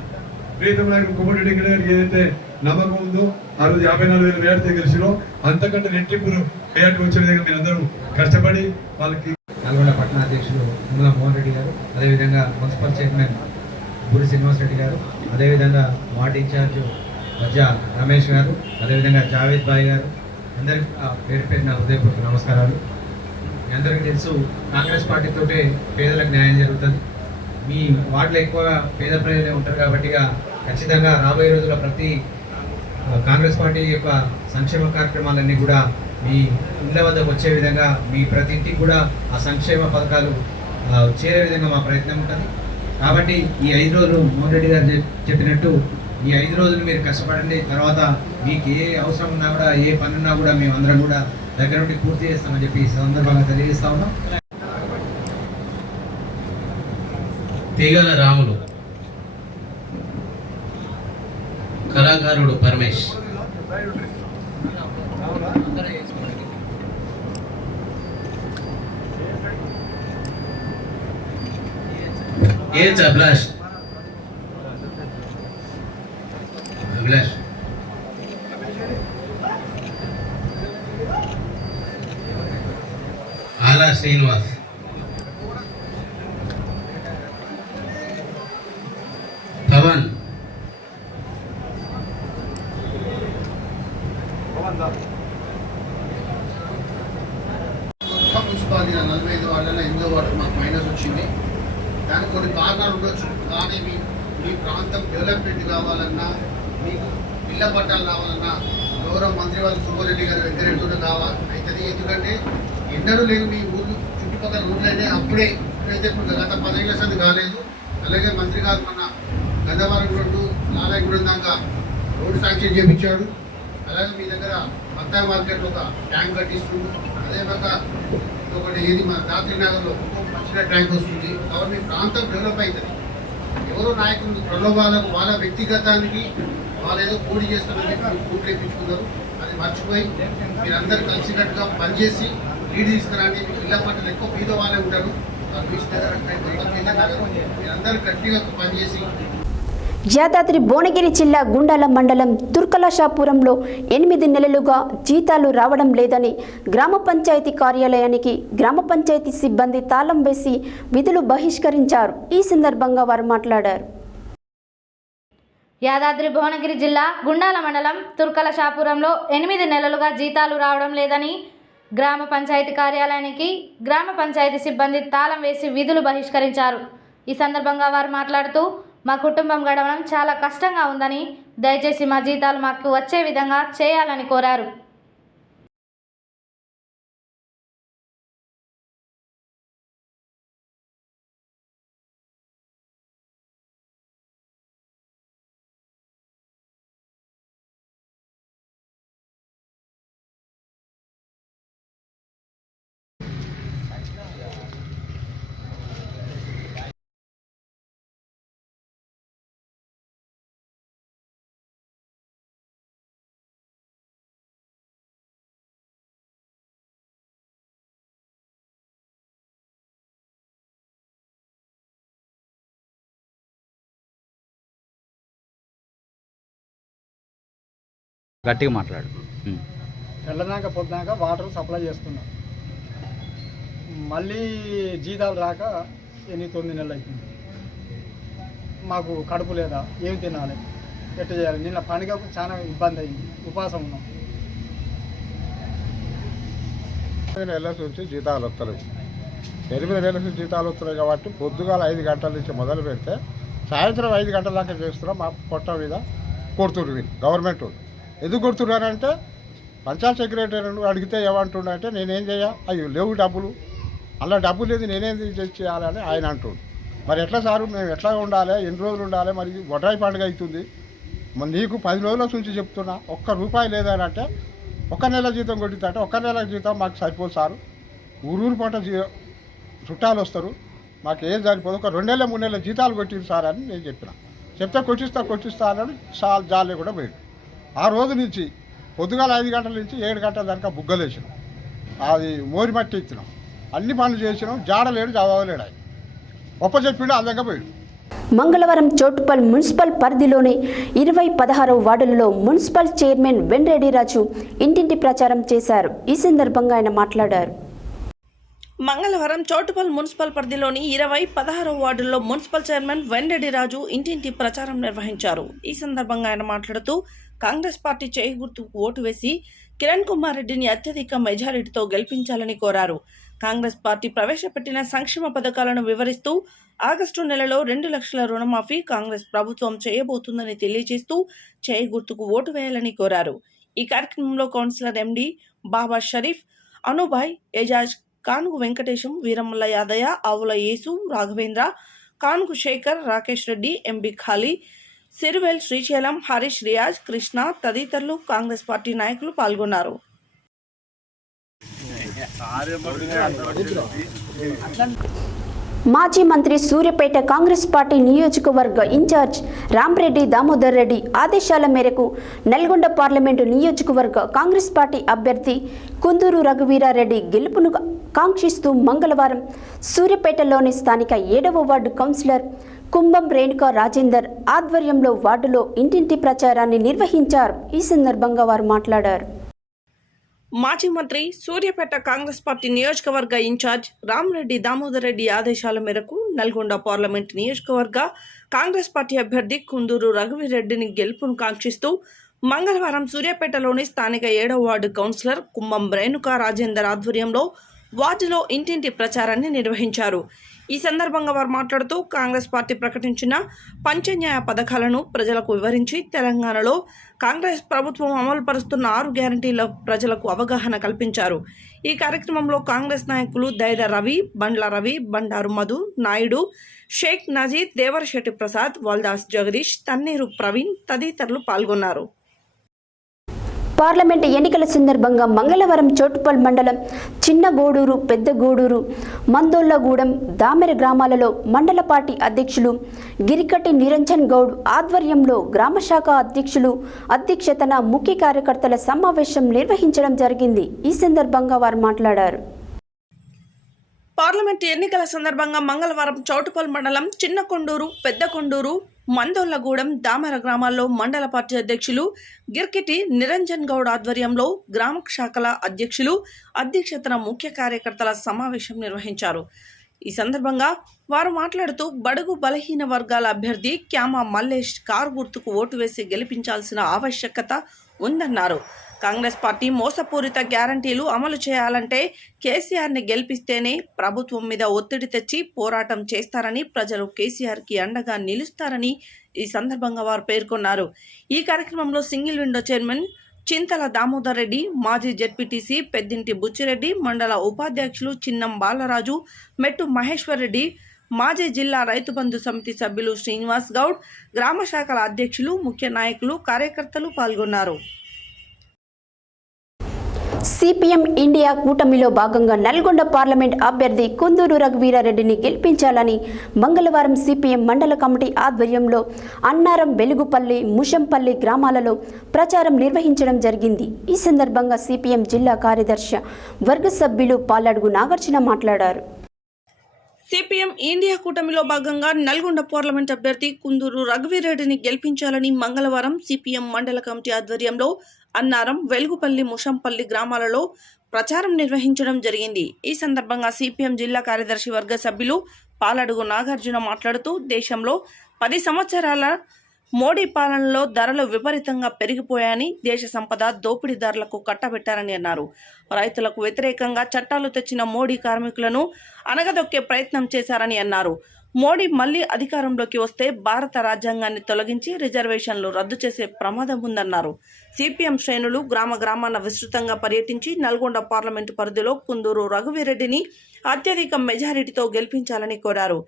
ప్రియతమ నాయకుడు కోమటి రెడ్డి గారికి ఏదైతే నమ్మకం ఉందో ఆ రోజు 54,000 వేడితే గెలిచిలో అంతకంటే రెట్టింపులు వేయాటి వచ్చే విధంగా మీరు అందరూ కష్టపడి వాళ్ళకి. నల్గొండ పట్టణ అధ్యక్షులు ముమ్మల మోహన్ రెడ్డి గారు, అదేవిధంగా మున్సిపల్ చైర్మన్ బూరి శ్రీనివాస్ రెడ్డి గారు, అదేవిధంగా వార్డు ఇన్ఛార్జ్ వజ్జా రమేష్ గారు, అదేవిధంగా జావేద్ బాయ్ గారు, అందరికీ పేరు పేరున హృదయపూర్వక నమస్కారాలు. మీ అందరికీ తెలుసు, కాంగ్రెస్ పార్టీతోటే పేదలకు న్యాయం జరుగుతుంది. మీ వార్డులో ఎక్కువగా పేద ప్రజలే ఉంటారు కాబట్టి ఖచ్చితంగా రాబోయే రోజుల్లో ప్రతి కాంగ్రెస్ పార్టీ యొక్క సంక్షేమ కార్యక్రమాలన్నీ కూడా మీ ఇళ్ళ వద్దకు వచ్చే విధంగా, మీ ప్రతి ఇంటికి కూడా ఆ సంక్షేమ పథకాలు చేరే విధంగా మా ప్రయత్నం ఉంటుంది. కాబట్టి ఈ 5 రోజులు మోహన్ రెడ్డి గారు చెప్పినట్టు ఈ 5 రోజులు మీరు కష్టపడండి. తర్వాత మీకు ఏ అవసరం ఉన్నా కూడా, ఏ పని ఉన్నా కూడా మేము అందరం కూడా దగ్గర నుండి పూర్తి చేస్తామని చెప్పి ఈ సందర్భంగా తెలియజేస్తా ఉన్నాం. తీగల రాములు, కళాకారుడు పరమేష్, అభిలాష్ ఆలా శ్రీనివాస్, పవన్, మున్సిపాలిటీ 45 వార్డులలో 8వ వార్డు మాకు మైనస్ వచ్చింది. దానికి కొన్ని కారణాలు ఉండొచ్చు. కానీ మీ ప్రాంతం డెవలప్మెంట్ కావాలన్నా, మీకు ఇళ్ల పట్టాలు కావాలన్నా గౌరవ మంత్రి వాళ్ళు సుబ్బారెడ్డి గారు వెంకరెడ్డి కావాలి అవుతుంది. ఎందుకంటే ఎన్నడూ లేని మీ ఊరు చుట్టుపక్కల ఊళ్ళైతే అప్పుడే ఇప్పుడైతే గత 10 ఏళ్ళ సంది కాలేదు. అలాగే మంత్రి గారు మన గంధవరం రోడ్డు, నారాయణగూడెం దాకా రోడ్డు శాంక్షన్ చేయించాడు. అలాగే మీ దగ్గర బత్తాయి మార్కెట్లో ఒక ట్యాంక్ కట్టిస్తుంది. అదేవిధంగా ఒకటి ఏది మన రాత్రి నగర్లో మంచిగా ట్యాంక్ వస్తుంది. కాబట్టి మీ ప్రాంతం డెవలప్ అవుతుంది. ఎవరో నాయకులు ప్రలోభాలకు, వాళ్ళ వ్యక్తిగతానికి వాళ్ళు ఏదో పోటీ చేస్తారని చెప్పి కూట్లు వేయించుకున్నారు. అది మర్చిపోయి మీరందరూ కలిసినట్టుగా పనిచేసి లీడ్ తీసుకురండి. ఇళ్ళ పట్ల ఎక్కువ మీద వాళ్ళే ఉంటారు. మీరందరూ గట్టిగా పనిచేసి. యాదాద్రి భువనగిరి జిల్లా గుండాల మండలం తుర్కలషాపురంలో 8 నెలలుగా జీతాలు రావడం లేదని గ్రామ పంచాయతీ కార్యాలయానికి గ్రామ పంచాయతీ సిబ్బంది తాళం వేసి విధులు బహిష్కరించారు. ఈ సందర్భంగా వారు మాట్లాడారు. యాదాద్రి భువనగిరి జిల్లా గుండాల మండలం తుర్కలషాపురంలో 8 నెలలుగా జీతాలు రావడం లేదని గ్రామ పంచాయతీ కార్యాలయానికి గ్రామ పంచాయతీ సిబ్బంది తాళం వేసి విధులు బహిష్కరించారు. ఈ సందర్భంగా వారు మాట్లాడుతూ, మా కుటుంబం గడవడం చాలా కష్టంగా ఉందని, దయచేసి మా జీతాలు మాకు వచ్చే విధంగా చేయాలని కోరారు. గట్టిగా మాట్లాడు. తెల్లదాకా పొద్దునాక వాటర్ సప్లై చేస్తున్నాం. మళ్ళీ జీతాలు రాక 8-9 నెలలు అవుతుంది. మాకు కడుపు లేదా, ఏమి తినాలి? ఎట్లా చేయాలి. నిన్న పండుగకు చాలా ఇబ్బంది అయింది, ఉపవాసం ఉన్నాం. 8 నెలల నుంచి జీతాలు వస్తలేవు. 8 నెలల నుంచి జీతాలు వస్తున్నాయి కాబట్టి పొద్దుగాల 5 గంటల నుంచి మొదలు పెడితే సాయంత్రం 5 గంటల దాకా చేస్తున్నాం. మా పొట్ట మీద కొడుతున్నారు గవర్నమెంట్. ఎందుకు కొడుతున్నారంటే పంచాయత్ సెక్రటరీ అడిగితే ఏమంటుండంటే నేనేం చేయ, అయ్యో లేవు డబ్బులు, అలా డబ్బులు లేదు నేనేం చేయాలని ఆయన అంటుండు. మరి ఎట్లా సారు, మేము ఎట్లా ఉండాలి, ఎన్ని రోజులు ఉండాలి, మరి వడ్రాయి పండుగ అవుతుంది, మరి నీకు 10 రోజుల నుంచి చెప్తున్నా ₹1 లేదని అంటే 1 నెల జీతం కొట్టిందంటే 1 నెల జీతం మాకు సరిపోదు సారు, ఊరూరు పంట చుట్టాలు వస్తారు, మాకు ఏం సరిపోదు, ఒక 2 నెలల 3 నెలల జీతాలు కొట్టింది సార్ అని నేను చెప్పిన. చెప్తే కొట్టిస్తా అన్నాడు. జాలే కూడా పోయాడు. ఆ రోజు నుంచి పొద్దుగాల 5 గంటల నుంచి 7 గంటల దాకా బుగ్గలు వేసినాం, అది మోరి మట్టి ఇచ్చినాం, అన్ని పనులు చేసినాం. జాడలేడు జవాబులేడు, ఆయన గొప్ప చెప్పిండు అందంగా పోయాడు. మంగళవారం చోటుపల్ మున్సిపల్ పరిధిలోని 16వ వార్డులలో మున్సిపల్ చైర్మన్ వెంరెడ్డి రాజు ఇంటింటి ప్రచారం చేశారు. ఈ సందర్భంగా ఆయన మాట్లాడారు. మంగళవారం చోటుపల్ మున్సిపల్ పరిధిలోని 16వ వార్డుల్లో మున్సిపల్ చైర్మన్ వెంరెడ్డి రాజు ఇంటింటి ప్రచారం నిర్వహించారు. ఈ సందర్భంగా ఆయన మాట్లాడుతూ కాంగ్రెస్ పార్టీ చేయి గుర్తుకు ఓటు వేసి కిరణ్ కుమార్ రెడ్డిని అత్యధిక మెజారిటీతో గెలిపించాలని కోరారు. కాంగ్రెస్ పార్టీ ప్రవేశపెట్టిన సంక్షేమ పథకాలను వివరిస్తూ ఆగస్టు నెలలో 2 లక్షల రుణమాఫీ కాంగ్రెస్ ప్రభుత్వం చేయబోతుందని తెలియజేస్తూ చేయి గుర్తుకు ఓటు వేయాలని కోరారు. ఈ కార్యక్రమంలో కౌన్సిలర్ ఎండి బాబా షరీఫ్, అనుబాయ్, ఏజాజ్, కానుగు వెంకటేశం, వీరమల్ల యాదయ్య, ఆవుల యేసు, రాఘవేంద్ర, కానుగు శేఖర్, రాకేష్ రెడ్డి, ఎంబి ఖాళీ, సిరివేల్ శ్రీశైలం, హరీష్, రియాజ్, కృష్ణ తదితరులు కాంగ్రెస్ పార్టీ నాయకులు పాల్గొన్నారు. మాజీ మంత్రి సూర్యాపేట కాంగ్రెస్ పార్టీ నియోజకవర్గ ఇన్ఛార్జ్ రాంరెడ్డి దామోదర్ రెడ్డి ఆదేశాల మేరకు నల్గొండ పార్లమెంటు నియోజకవర్గ కాంగ్రెస్ పార్టీ అభ్యర్థి కుందూరు రఘువీరారెడ్డి గెలుపును కాంక్షిస్తూ మంగళవారం సూర్యాపేటలోని స్థానిక 7వ వార్డు కౌన్సిలర్ కుంభం రేణుకా రాజేందర్ ఆధ్వర్యంలో వార్డులో ఇంటింటి ప్రచారాన్ని నిర్వహించారు. ఈ సందర్భంగా వారు మాట్లాడారు. మాజీ మంత్రి సూర్యాపేట కాంగ్రెస్ పార్టీ నియోజకవర్గ ఇన్ఛార్జ్ రాంరెడ్డి దామోదర్ రెడ్డి ఆదేశాల మేరకు నల్గొండ పార్లమెంట్ నియోజకవర్గ కాంగ్రెస్ పార్టీ అభ్యర్థి కుందూరు రఘువీరెడ్డిని గెలుపును కాంక్షిస్తూ మంగళవారం సూర్యాపేటలోని స్థానిక 7వ వార్డు కౌన్సిలర్ కుంభం రేణుకా రాజేందర్ ఆధ్వర్యంలో వార్డులో ఇంటింటి ప్రచారాన్ని నిర్వహించారు. ఈ సందర్భంగా వారు మాట్లాడుతూ కాంగ్రెస్ పార్టీ ప్రకటించిన పంచన్యాయ పథకాలను ప్రజలకు వివరించి తెలంగాణలో కాంగ్రెస్ ప్రభుత్వం అమలు పరుస్తున్న 6 గ్యారంటీల ప్రజలకు అవగాహన కల్పించారు. ఈ కార్యక్రమంలో కాంగ్రెస్ నాయకులు దైద రవి, బండ్ల రవి, బండారు మధు, నాయుడు, షేక్ నజీర్, దేవరశెట్టి ప్రసాద్, వాల్దాస్ జగదీష్, తన్నీరు ప్రవీణ్ తదితరులు పాల్గొన్నారు. పార్లమెంటు ఎన్నికల సందర్భంగా మంగళవారం చోటుపల్ మండలం చిన్నగూడూరు, పెద్దగూడూరు, మందోళ్లగూడెం, దామెర గ్రామాలలో మండల పార్టీ అధ్యక్షులు గిరికట్టి నిరంజన్ గౌడ్ ఆధ్వర్యంలో గ్రామశాఖ అధ్యక్షతన ముఖ్య కార్యకర్తల సమావేశం నిర్వహించడం జరిగింది. ఈ సందర్భంగా వారు మాట్లాడారు. పార్లమెంటు ఎన్నికల సందర్భంగా మంగళవారం చౌటుపల్ మండలం చిన్నకొండూరు, పెద్దకొండూరు, మందోళ్లగూడెం, దామెర గ్రామాల్లో మండల పార్టీ అధ్యక్షులు గిర్కిటి నిరంజన్ గౌడ్ ఆధ్వర్యంలో గ్రామ శాఖల అధ్యక్షతన ముఖ్య కార్యకర్తల సమావేశం నిర్వహించారు. ఈ సందర్భంగా వారు మాట్లాడుతూ బడుగు బలహీన వర్గాల అభ్యర్థి క్యామా మల్లేష్ కారు గుర్తుకు ఓటు వేసి గెలిపించాల్సిన ఆవశ్యకత ఉందన్నారు. కాంగ్రెస్ పార్టీ మోసపూరిత గ్యారంటీలు అమలు చేయాలంటే కేసీఆర్ని గెలిపిస్తేనే ప్రభుత్వం మీద ఒత్తిడి తెచ్చి పోరాటం చేస్తారని, ప్రజలు కేసీఆర్కి అండగా నిలుస్తారని ఈ సందర్భంగా వారు పేర్కొన్నారు. ఈ కార్యక్రమంలో సింగిల్ విండో చైర్మన్ చింతల దామోదర్ రెడ్డి, మాజీ జెడ్పీటీసీ పెద్దింటి బుచ్చిరెడ్డి, మండల ఉపాధ్యక్షులు చిన్నం బాలరాజు, మెట్టు మహేశ్వర్ రెడ్డి, మాజీ జిల్లా రైతు బంధు సమితి సభ్యులు శ్రీనివాస్ గౌడ్, గ్రామ శాఖల అధ్యక్షులు, ముఖ్య నాయకులు, కార్యకర్తలు పాల్గొన్నారు. సిపిఎం ఇండియా కూటమిలో భాగంగా నల్గొండ పార్లమెంట్ అభ్యర్థి కుందూరు రఘువీరారెడ్డిని గెలిపించాలని మంగళవారం సిపిఎం మండల కమిటీ ఆధ్వర్యంలో అన్నారం, వెలుగుపల్లి, ముషంపల్లి గ్రామాలలో ప్రచారం నిర్వహించడం జరిగింది. ఈ సందర్భంగా సిపిఎం జిల్లా కార్యదర్శి వర్గ సభ్యులు పాలడుగు నాగార్జున మాట్లాడారు. సిపిఎం ఇండియా కూటమిలో భాగంగా నల్గొండ పార్లమెంట్ అభ్యర్థి కుందూరు రఘువీరెడ్డిని గెలిపించాలని మంగళవారం సిపిఎం మండల కమిటీ ఆధ్వర్యంలో అన్నారం, వెలుగుపల్లి, ముషంపల్లి గ్రామాలలో ప్రచారం నిర్వహించడం జరిగింది. ఈ సందర్భంగా సిపిఎం జిల్లా కార్యదర్శి వర్గ సభ్యులు పాలడుగు నాగార్జున మాట్లాడుతూ దేశంలో 10 సంవత్సరాల మోడీ పాలనలో ధరలు విపరీతంగా పెరిగిపోయాయని, దేశ సంపద దోపిడీదారులకు కట్టబెట్టారని అన్నారు. రైతులకు వ్యతిరేకంగా చట్టాలు తెచ్చిన మోడీ కార్మికులను అణగదొక్కే ప్రయత్నం చేశారని అన్నారు. మోడీ మళ్లీ అధికారంలోకి వస్తే భారత రాజ్యాంగాన్ని తొలగించి రిజర్వేషన్లు రద్దు చేసే ప్రమాదం ఉందన్నారు. సిపిఎం శ్రేణులు గ్రామాన విస్తృతంగా పర్యటించి నల్గొండ పార్లమెంటు పరిధిలో కుందూరు రఘువీరెడ్డిని అత్యధిక మెజారిటీతో గెలిపించాలని కోరారు.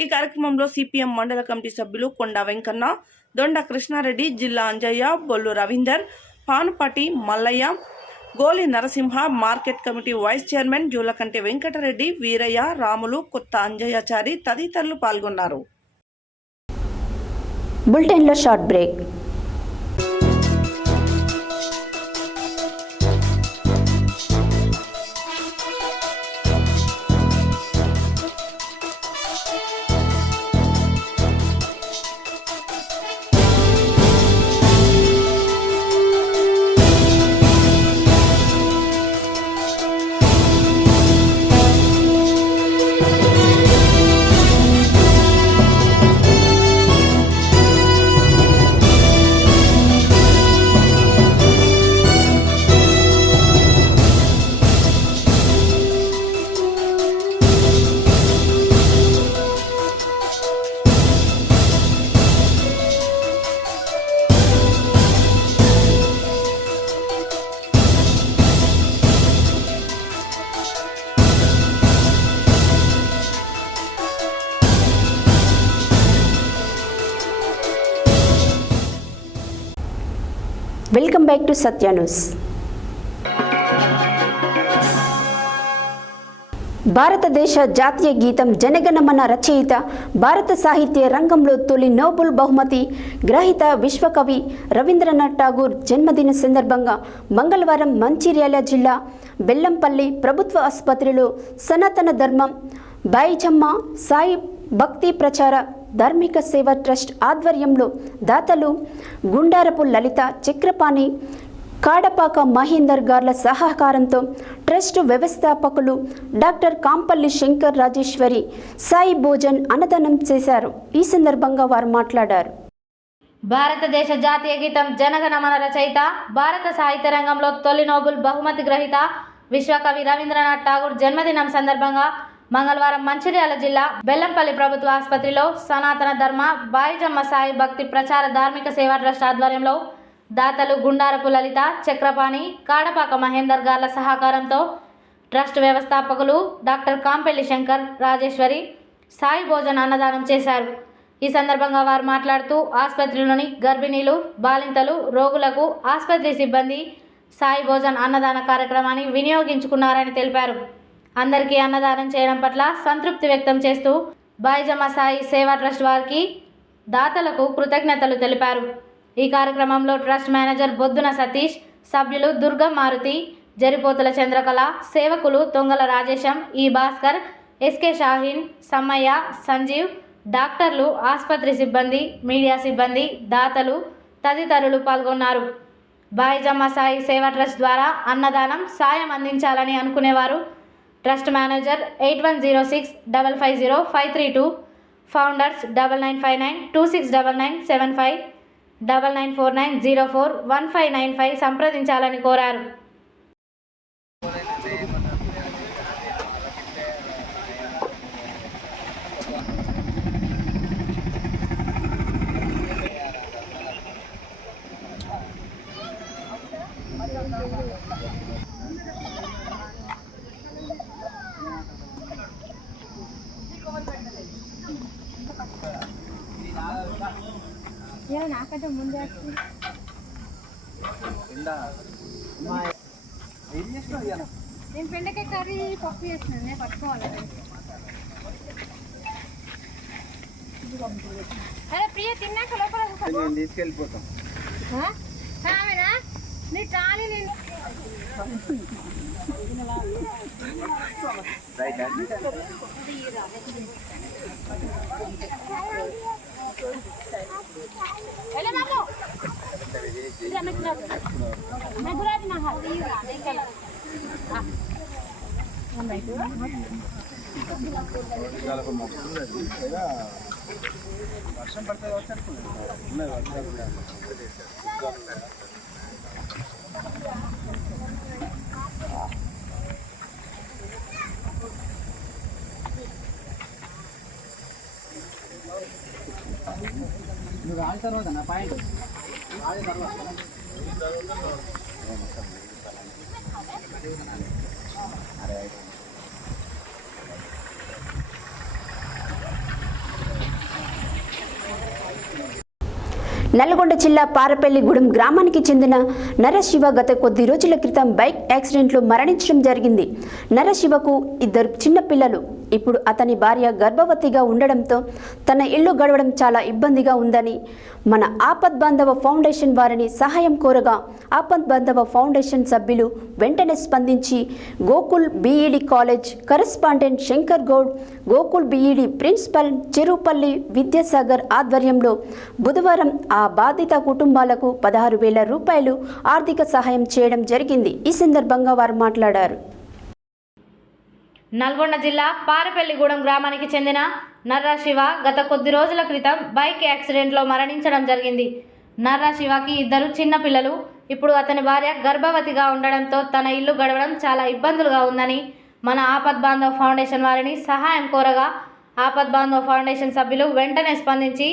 ఈ కార్యక్రమంలో సిపిఎం మండల కమిటీ సభ్యులు కొండా వెంకన్న, దొండ కృష్ణారెడ్డి, జిల్లా Anjaiah, Bollu Ravinder, Panupati Mallaiah, Goli Narasimha, market committee vice chairman Julakanti Venkatreddy, Veeraiah, Ramulu, Kotha Anjaiahchari తదితరులు పాల్గొన్నారు. బులెటిన్లో short break. Welcome back to Satya news. భారతదేశ జాతీయ గీతం జనగణమన రచయిత, భారత సాహిత్య రంగంలో తొలి నోబెల్ బహుమతి గ్రహీత విశ్వకవి రవీంద్రనాథ్ ఠాగూర్ జన్మదిన సందర్భంగా మంగళవారం మంచిర్యాల జిల్లా బెల్లంపల్లి ప్రభుత్వ ఆసుపత్రిలో సనాతన ధర్మం బాయిజమ్మ సాయి భక్తి ప్రచార ధార్మిక సేవా ట్రస్ట్ ఆధ్వర్యంలో దాతలు గుండారపు లలిత, చక్రపాణి, కాడపాక మహేందర్ గార్ల సహకారంతో ట్రస్ట్ వ్యవస్థాపకులు డాక్టర్ కాంపల్లి శంకర్ రాజేశ్వరి సాయి భోజన్ అన్నదానం చేశారు. ఈ సందర్భంగా వారు మాట్లాడారు. భారతదేశ జాతీయ గీతం జనగణమన రచయిత, భారత సాహిత్య రంగంలో తొలి నోబెల్ బహుమతి గ్రహీత విశ్వకవి రవీంద్రనాథ్ ఠాగూర్ జన్మదినం సందర్భంగా మంగళవారం మంచిర్యాల జిల్లా బెల్లంపల్లి ప్రభుత్వ ఆసుపత్రిలో సనాతన ధర్మ బాయిజమ్మ సాయి భక్తి ప్రచార ధార్మిక సేవా ట్రస్ట్ ఆధ్వర్యంలో దాతలు గుండారపు లలిత, చక్రపాణి, కాడపాక మహేందర్ గార్ల సహకారంతో ట్రస్ట్ వ్యవస్థాపకులు డాక్టర్ కాంపల్లి శంకర్ రాజేశ్వరి సాయి భోజన్ అన్నదానం చేశారు. ఈ సందర్భంగా వారు మాట్లాడుతూ ఆసుపత్రిలోని గర్భిణీలు, బాలింతలు, రోగులకు ఆసుపత్రి సిబ్బంది సాయి భోజన్ అన్నదాన కార్యక్రమాన్ని వినియోగించుకున్నారని తెలిపారు. అందరికీ అన్నదానం చేయడం పట్ల సంతృప్తి వ్యక్తం చేస్తూ బాయిజమ్మ సాయి సేవా ట్రస్ట్ వారికి దాతలకు కృతజ్ఞతలు తెలిపారు. ఈ కార్యక్రమంలో ట్రస్ట్ మేనేజర్ బొద్దున సతీష్, సభ్యులు దుర్గా మారుతి, జరిపోతుల చంద్రకళ, సేవకులు తొంగల రాజేశం, ఈ భాస్కర్, ఎస్కే షాహీన్, సమ్మయ్య, సంజీవ్, డాక్టర్లు, ఆసుపత్రి సిబ్బంది, మీడియా సిబ్బంది, దాతలు తదితరులు పాల్గొన్నారు. బాయిజమ్మ సాయి సేవా ట్రస్ట్ ద్వారా అన్నదానం సాయం అందించాలని అనుకునేవారు ట్రస్ట్ మేనేజర్ 8106550532, ఫౌండర్స్ 9959269975, 9949041595 సంప్రదించాలని కోరారు. నాకంటే ముందే నేను బెండకాయ కర్రీ పప్పు చేస్తున్నాను, నేను పట్టుకోవాలి. అరే ప్రియ తిన్నాక లోపల తీసుకెళ్ళిపోతాం. నీ ట్రాలీ నేను నల్గొండ జిల్లా పారపల్లిగూడెం గ్రామానికి చెందిన నరశివ గత కొద్ది రోజుల క్రితం బైక్ యాక్సిడెంట్లో మరణించడం జరిగింది. నరశివకు 2 చిన్నపిల్లలు. ఇప్పుడు అతని భార్య గర్భవతిగా ఉండడంతో తన ఇల్లు గడవడం చాలా ఇబ్బందిగా ఉందని మన ఆపద్ బాంధవ ఫౌండేషన్ వారిని సహాయం కోరగా ఆపద్ బాంధవ ఫౌండేషన్ సభ్యులు వెంటనే స్పందించి Gokul BEd college correspondent Shankar Goud, Gokul BEd principal Cherupalli Vidyasagar ఆధ్వర్యంలో బుధవారం ఆ బాధిత కుటుంబాలకు 16,000 రూపాయలు ఆర్థిక సహాయం చేయడం జరిగింది. ఈ సందర్భంగా వారు మాట్లాడారు. నల్గొండ జిల్లా పారపల్లిగూడెం గ్రామానికి చెందిన నర్రాశివ గత కొద్ది రోజుల క్రితం బైక్ యాక్సిడెంట్లో మరణించడం జరిగింది. నర్రాశివకి 2 చిన్నపిల్లలు. ఇప్పుడు అతని భార్య గర్భవతిగా ఉండడంతో తన ఇల్లు గడవడం చాలా ఇబ్బందులుగా ఉందని మన ఆపద్ బాంధవ్ ఫౌండేషన్ వారిని సహాయం కోరగా ఆపద్ బాంధవ్ ఫౌండేషన్ సభ్యులు వెంటనే స్పందించి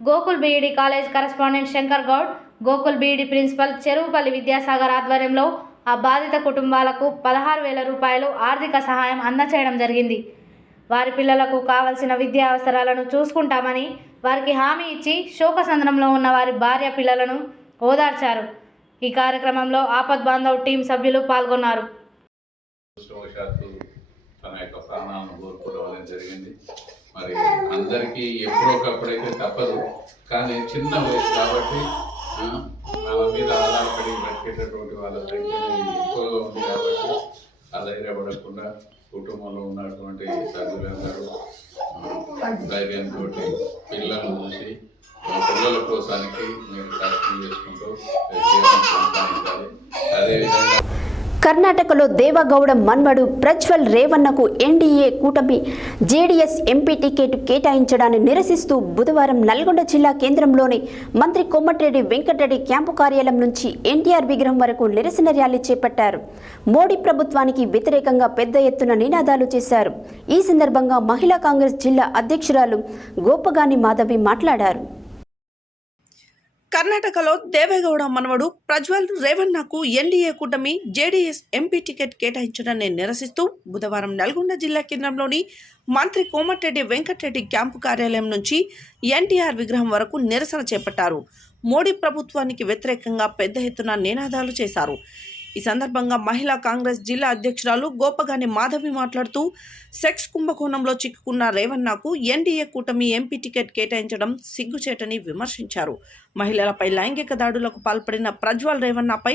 Gokul BEd college correspondent Shankar Goud, Gokul BEd principal Cherupalli Vidyasagar ఆధ్వర్యంలో ఆ బాధిత కుటుంబాలకు 16,000 రూపాయలు ఆర్థిక సహాయం అందచేయడం జరిగింది. వారి పిల్లలకు కావలసిన విద్యా అవసరాలను చూసుకుంటామని వారికి హామీ ఇచ్చి శోకసంద్రంలో ఉన్న వారి భార్య పిల్లలను ఓదార్చారు. ఈ కార్యక్రమంలో ఆపద్ బాంధవ్ టీం సభ్యులు పాల్గొన్నారు. తన యొక్క ప్రాణాలను కోల్పోవడం జరిగింది. మరి అందరికీ ఎప్పుడొకప్పుడైతే తప్పదు, కానీ చిన్న వయసు కాబట్టి వాళ్ళ మీద ఆధారపడి బ్రతికేటటువంటి వాళ్ళ సంఖ్య ఎక్కువగా ఉంది. కాబట్టి అధైర్యపడకుండా కుటుంబంలో ఉన్నటువంటి సభ్యులందరూ ధైర్యంతో పిల్లలను చూసి పిల్లల కోసానికి మీరు కష్టం చేసుకుంటూ జీవనం కొనసాగించాలి. అదేవిధంగా కర్ణాటకలో దేవగౌడ మన్వడు ప్రజ్వల్ రేవన్నకు ఎన్డీఏ కూటమి జేడీఎస్ ఎంపీ టికెట్ కేటాయించడాన్ని నిరసిస్తూ బుధవారం నల్గొండ జిల్లా కేంద్రంలోని మంత్రి కోమటిరెడ్డి వెంకటరెడ్డి క్యాంపు కార్యాలయం నుంచి ఎన్టీఆర్ విగ్రహం వరకు నిరసన ర్యాలీ చేపట్టారు. మోడీ ప్రభుత్వానికి వ్యతిరేకంగా పెద్ద ఎత్తున నినాదాలు చేశారు. ఈ సందర్భంగా మహిళా కాంగ్రెస్ జిల్లా అధ్యక్షురాలు గోపగాని మాధవి మాట్లాడారు. కర్ణాటకలో దేవేగౌడ మనవడు ప్రజ్వల్ రేవన్నకు ఎన్డీఏ కూటమి జేడీఎస్ ఎంపీ టికెట్ కేటాయించడాన్ని నిరసిస్తూ బుధవారం నల్గొండ జిల్లా కేంద్రంలోని మంత్రి కోమటిరెడ్డి వెంకటరెడ్డి క్యాంపు కార్యాలయం నుంచి ఎన్టీఆర్ విగ్రహం వరకు నిరసన చేపట్టారు. మోడీ ప్రభుత్వానికి వ్యతిరేకంగా పెద్ద ఎత్తున నినాదాలు చేశారు. ఈ సందర్భంగా మహిళా కాంగ్రెస్ జిల్లా అధ్యక్షురాలు గోపగాని మాధవి మాట్లాడుతూ సెక్స్ కుంభకోణంలో చిక్కుకున్న రేవన్నకు ఎన్డీఏ కూటమి ఎంపీ టికెట్ కేటాయించడం సిగ్గుచేటని విమర్శించారు. మహిళలపై లైంగిక దాడులకు పాల్పడిన ప్రజ్వల్ రేవన్నపై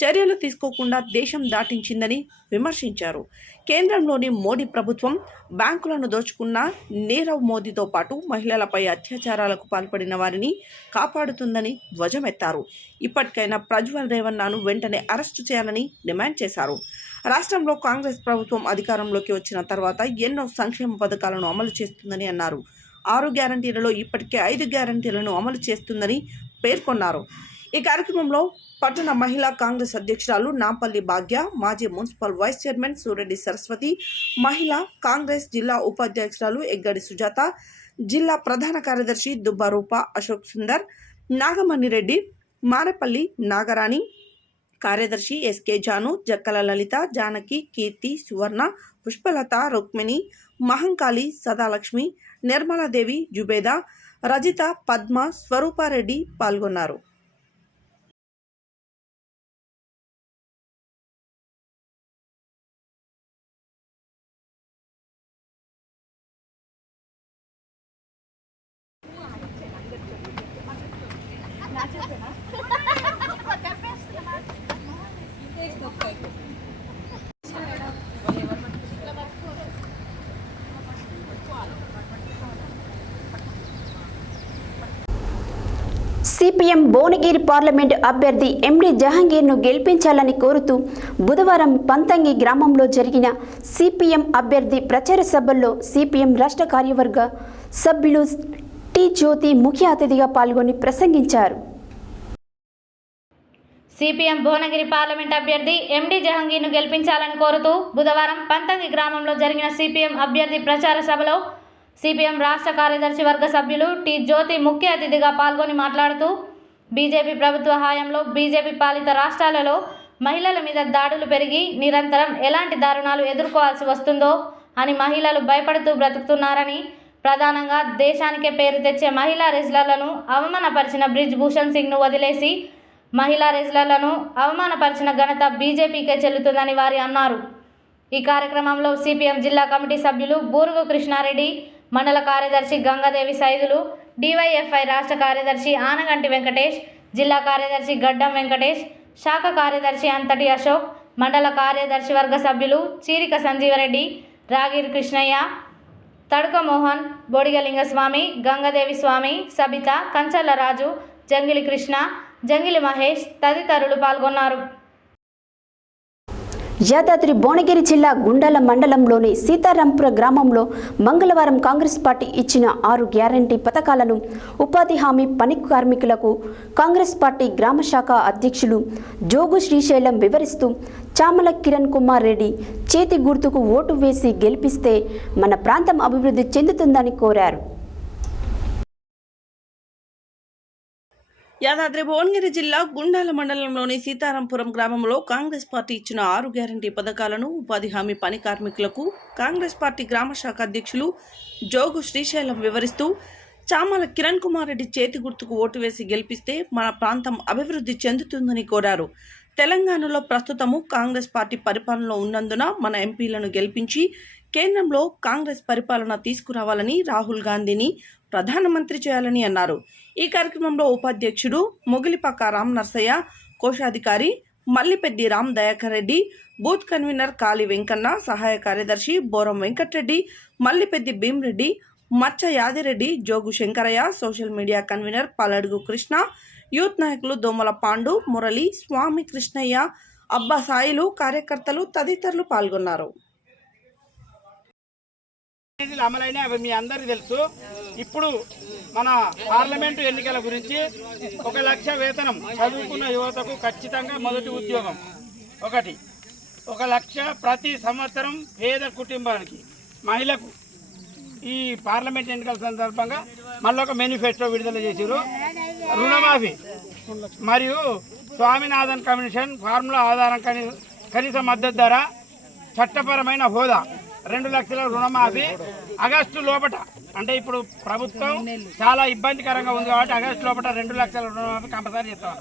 చర్యలు తీసుకోకుండా దేశం దాటించిందని విమర్శించారు. కేంద్రంలోని మోడీ ప్రభుత్వం బ్యాంకులను దోచుకున్న నీరవ్ మోదీతో పాటు మహిళలపై అత్యాచారాలకు పాల్పడిన వారిని కాపాడుతుందని ధ్వజమెత్తారు. ఇప్పటికైనా ప్రజ్వల్ రేవన్నను వెంటనే అరెస్టు చేయాలని డిమాండ్ చేశారు. రాష్ట్రంలో కాంగ్రెస్ ప్రభుత్వం అధికారంలోకి వచ్చిన తర్వాత ఎన్నో సంక్షేమ పథకాలను అమలు చేస్తుందని అన్నారు. 6 గ్యారంటీలలో ఇప్పటికే 5 గ్యారంటీలను అమలు చేస్తుందని పేర్కొన్నారు. ఈ కార్యక్రమంలో పట్టణ మహిళా కాంగ్రెస్ అధ్యక్షురాలు నాంపల్లి భాగ్య, మాజీ municipal vice chairman Sureddy Saraswati, మహిళా కాంగ్రెస్ జిల్లా ఉపాధ్యక్షురాలు ఎగ్గడి సుజాత, జిల్లా ప్రధాన కార్యదర్శి దుబ్బారూప అశోక్ సుందర్, నాగమణి రెడ్డి, మారేపల్లి నాగరాణి, కార్యదర్శి ఎస్కే జాను, జక్కల లలిత, జానకి, కీర్తి, సువర్ణ, పుష్పలత, రుక్మిణి, మహంకాళి, సదాలక్ష్మి, నిర్మలాదేవి, జుబేదా, రజిత, పద్మ, స్వరూపారెడ్డి పాల్గొన్నారు. సిపిఎం భువనగిరి పార్లమెంట్ అభ్యర్థి ఎండి జహంగీర్ను గెలిపించాలని కోరుతూ బుధవారం పంతంగి గ్రామంలో జరిగిన సిపిఎం అభ్యర్థి ప్రచార సభల్లో సిపిఎం రాష్ట్ర కార్యవర్గ సభ్యులు టి జ్యోతి ముఖ్య అతిథిగా పాల్గొని ప్రసంగించారు. సిపిఎం భువనగిరి పార్లమెంట్ అభ్యర్థి ఎండి జహంగీర్ను గెలిపించాలని కోరుతూ బుధవారం పంతంగి గ్రామంలో జరిగిన సిపిఎం అభ్యర్థి ప్రచార సభలో సిపిఎం రాష్ట్ర కార్యదర్శి వర్గ సభ్యులు టి జ్యోతి ముఖ్య అతిథిగా పాల్గొని మాట్లాడుతూ బీజేపీ ప్రభుత్వ హయాంలో బీజేపీ పాలిత రాష్ట్రాలలో మహిళల మీద దాడులు పెరిగి నిరంతరం ఎలాంటి దారుణాలు ఎదుర్కోవాల్సి వస్తుందో అని మహిళలు భయపడుతూ బ్రతుకుతున్నారని, ప్రధానంగా దేశానికే పేరు తెచ్చే మహిళా రెజ్లర్లను అవమానపరిచిన బ్రిజ్ భూషణ్ సింగ్ను వదిలేసి మహిళా రెజ్లర్లను అవమానపరిచిన ఘనత బీజేపీకే చెల్లుతుందని వారు అన్నారు. ఈ కార్యక్రమంలో సిపిఎం జిల్లా కమిటీ సభ్యులు బూరుగు కృష్ణారెడ్డి, మండల కార్యదర్శి గంగాదేవి సైదులు, డివైఎఫ్ఐ రాష్ట్ర కార్యదర్శి ఆనగంటి వెంకటేష్, జిల్లా కార్యదర్శి గడ్డం వెంకటేష్, శాఖ కార్యదర్శి అంతటి అశోక్, మండల కార్యదర్శి వర్గ సభ్యులు చీరిక సంజీవరెడ్డి, రాగిరి కృష్ణయ్య, తడుక మోహన్, బొడిగలింగస్వామి, గంగాదేవి స్వామి, సబిత, కంచర్ల రాజు, జంగిలి కృష్ణ, జంగిలి మహేష్ తదితరులు పాల్గొన్నారు. యాదాద్రి భువనగిరి జిల్లా గుండాల మండలంలోని సీతారాంపుర గ్రామంలో మంగళవారం కాంగ్రెస్ పార్టీ ఇచ్చిన 6 గ్యారంటీ పథకాలను ఉపాధి హామీ పని కార్మికులకు కాంగ్రెస్ పార్టీ గ్రామ శాఖ అధ్యక్షులు జోగు శ్రీశైలం వివరిస్తూ చామల కిరణ్ కుమార్ రెడ్డి చేతి గుర్తుకు ఓటు వేసి గెలిపిస్తే మన ప్రాంతం అభివృద్ధి చెందుతుందని కోరారు. యాదాద్రి భువనగిరి జిల్లా గుండాల మండలంలోని సీతారాంపురం గ్రామంలో కాంగ్రెస్ పార్టీ ఇచ్చిన 6 గ్యారంటీ పథకాలను ఉపాధి హామీ పని కార్మికులకు కాంగ్రెస్ పార్టీ గ్రామ శాఖ అధ్యక్షులు జోగు శ్రీశైలం వివరిస్తూ చామల కిరణ్ కుమార్ రెడ్డి చేతి గుర్తుకు ఓటు వేసి గెలిపిస్తే మన ప్రాంతం అభివృద్ధి చెందుతుందని కోరారు. తెలంగాణలో ప్రస్తుతము కాంగ్రెస్ పార్టీ పరిపాలనలో ఉన్నందున మన ఎంపీలను గెలిపించి కేంద్రంలో కాంగ్రెస్ పరిపాలన తీసుకురావాలని, రాహుల్ గాంధీని ప్రధానమంత్రి చేయాలని అన్నారు. ఈ కార్యక్రమంలో ఉపాధ్యక్షుడు మొగిలిపాక రామ్ నర్సయ్య, కోశాధికారి మల్లిపెద్ది రామ్ దయాకర్ రెడ్డి, బూత్ కన్వీనర్ కాళీ వెంకన్న, సహాయ కార్యదర్శి Boram Venkatreddy, Mallipeddi Bhimreddy, Maccha Yadireddy, Jogu Shankaraiah, social media convener Paladugu Krishna, youth నాయకులు దోమల పాండు, మురళి, స్వామి కృష్ణయ్య, అబ్బా సాయిలు, కార్యకర్తలు తదితరులు పాల్గొన్నారు. అమలైన మీ అందరికీ తెలుసు. ఇప్పుడు మన పార్లమెంటు ఎన్నికల గురించి 1 లక్ష వేతనం చదువుకున్న యువతకు ఖచ్చితంగా మొదటి ఉద్యోగం ఒకటి, 1 లక్ష ప్రతి సంవత్సరం పేద కుటుంబానికి మహిళకు ఈ పార్లమెంట్ ఎన్నికల సందర్భంగా మళ్ళీ ఒక మేనిఫెస్టో విడుదల చేశారు. రుణమాఫీ మరియు స్వామినాథన్ కమిషన్ ఫార్ములా ఆధారం కనీస మద్దతు ధర, చట్టపరమైన హోదా, 2 లక్షల రుణమాఫీ ఆగస్టు లోపట, అంటే ఇప్పుడు ప్రభుత్వం చాలా ఇబ్బందికరంగా ఉంది కాబట్టి ఆగస్టు లోపల 2 లక్షల రుణమాఫీ కంపల్సరీ చేస్తాం.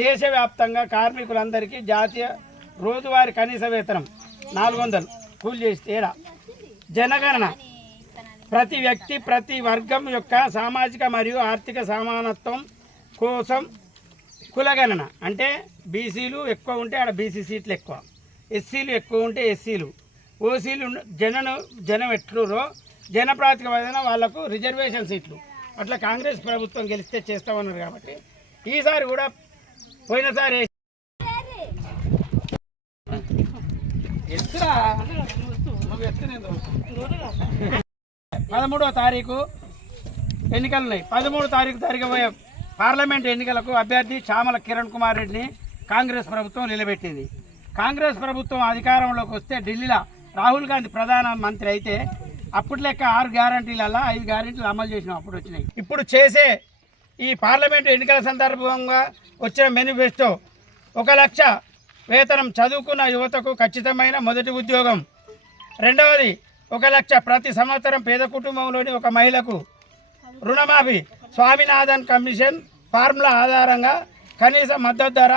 దేశవ్యాప్తంగా కార్మికులందరికీ జాతీయ రోజువారీ కనీస వేతనం 400 కూలి చేస్తే జనగణన ప్రతి వ్యక్తి ప్రతి వర్గం యొక్క సామాజిక మరియు ఆర్థిక సమానత్వం కోసం కులగణన, అంటే బీసీలు ఎక్కువ ఉంటే ఆడ బీసీ సీట్లు ఎక్కువ, ఎస్సీలు ఎక్కువ ఉంటే ఎస్సీలు, ఓసీలు జనం ఎట్లురో జనప్రాతిపదికన వాళ్లకు రిజర్వేషన్ సీట్లు అట్లా కాంగ్రెస్ ప్రభుత్వం గెలిస్తే చేస్తామన్నారు. కాబట్టి ఈసారి కూడా పోయినసారి 13వ తారీఖు ఎన్నికలు ఉన్నాయి. 13వ తారీఖు జరగబోయే పార్లమెంట్ ఎన్నికలకు అభ్యర్థి చామల కిరణ్ కుమార్ రెడ్డిని కాంగ్రెస్ ప్రభుత్వం నిలబెట్టింది. కాంగ్రెస్ ప్రభుత్వం అధికారంలోకి వస్తే ఢిల్లీలో రాహుల్ గాంధీ ప్రధానమంత్రి అయితే అప్పుడు లెక్క 6 గ్యారంటీలలో 5 గ్యారంటీలు అమలు చేసినాం, అప్పుడు వచ్చినాయి. ఇప్పుడు చేసే ఈ పార్లమెంటు ఎన్నికల సందర్భంగా వచ్చిన మేనిఫెస్టో 1 లక్ష వేతనం చదువుకున్న యువతకు ఖచ్చితమైన మొదటి ఉద్యోగం, రెండవది 1 లక్ష ప్రతి సంవత్సరం పేద కుటుంబంలోని ఒక మహిళకు రుణమాఫీ, స్వామినాథన్ కమిషన్ ఫార్ములా ఆధారంగా కనీస మద్దతు ధర,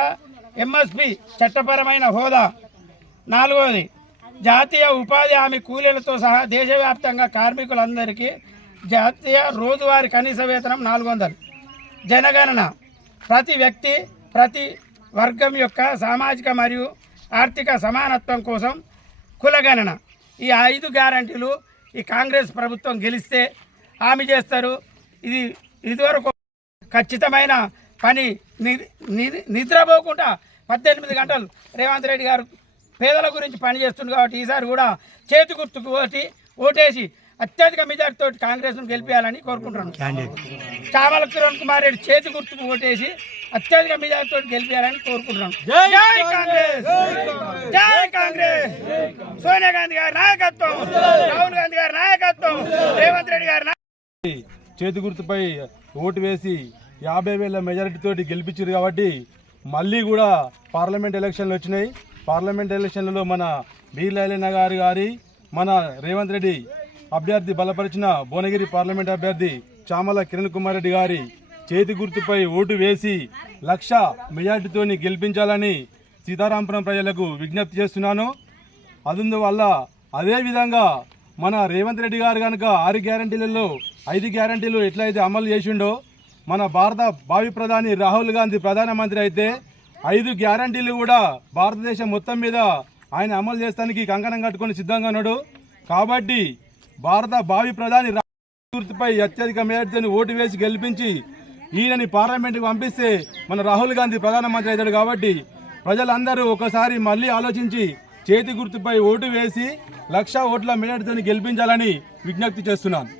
ఎంఎస్పి చట్టపరమైన హోదా, నాలుగవది జాతీయ ఉపాధి హామీ కూలీలతో సహా దేశవ్యాప్తంగా కార్మికులందరికీ జాతీయ రోజువారీ కనీస వేతనం 400, జనగణన ప్రతి వ్యక్తి ప్రతి వర్గం యొక్క సామాజిక మరియు ఆర్థిక సమానత్వం కోసం కులగణన. ఈ 5 గ్యారంటీలు ఈ కాంగ్రెస్ ప్రభుత్వం గెలిస్తే హామీ చేస్తారు. ఇదివరకు ఖచ్చితమైన పని నిద్రపోకుండా 18 గంటలు రేవంత్ రెడ్డి గారు పేదల గురించి పనిచేస్తుంది. కాబట్టి ఈసారి కూడా చేతి గుర్తుకు ఓటేసి అత్యధిక మెజార్టీతో కాంగ్రెస్ను గెలిపించాలని కోరుకుంటున్నాను. చామల కిరణ్ కుమార్ రెడ్డి చేతి గుర్తుకు ఓటేసి అత్యధిక మెజార్టీతో గెలిపించాలని కోరుకుంటున్నాను. జై కాంగ్రెస్, జై కాంగ్రెస్. సోనియా గాంధీ గారి నాయకత్వం, రాహుల్ గాంధీ గారి నాయకత్వం, రేవంత్ రెడ్డి గారి చేతి గుర్తుపై ఓటు వేసి 50,000 మెజారిటీతో గెలిపించారు కాబట్టి మళ్ళీ కూడా పార్లమెంట్ ఎలక్షన్లు వచ్చినాయి. పార్లమెంట్ ఎలక్షన్లలో మన బీర్లాలన్న గారి మన రేవంత్ రెడ్డి అభ్యర్థి బలపరిచిన భువనగిరి పార్లమెంట్ అభ్యర్థి చామల కిరణ్ కుమార్ రెడ్డి గారి చేతి గుర్తుపై ఓటు వేసి 1,00,000 మెజార్టీతో గెలిపించాలని సీతారాంపురం ప్రజలకు విజ్ఞప్తి చేస్తున్నాను. అందువల్ల అదేవిధంగా మన రేవంత్ రెడ్డి గారు కనుక 6 గ్యారంటీలలో 5 గ్యారంటీలు ఎట్లయితే అమలు చేసిండో, మన భారత భావి ప్రధాని రాహుల్ గాంధీ ప్రధానమంత్రి అయితే 5 గ్యారంటీలు కూడా భారతదేశం మొత్తం మీద ఆయన అమలు చేస్తానికి కంకణం కట్టుకొని సిద్ధంగా ఉన్నాడు. కాబట్టి భారత భావి ప్రధాని గుర్తుపై అత్యధిక మెజార్టీతో ఓటు వేసి గెలిపించి ఈయనని పార్లమెంటుకు పంపిస్తే మన రాహుల్ గాంధీ ప్రధానమంత్రి అవుతాడు. కాబట్టి ప్రజలందరూ ఒకసారి మళ్ళీ ఆలోచించి చేతి గుర్తుపై ఓటు వేసి 1,00,000 ఓట్ల మెజార్టీతో గెలిపించాలని విజ్ఞప్తి చేస్తున్నాను.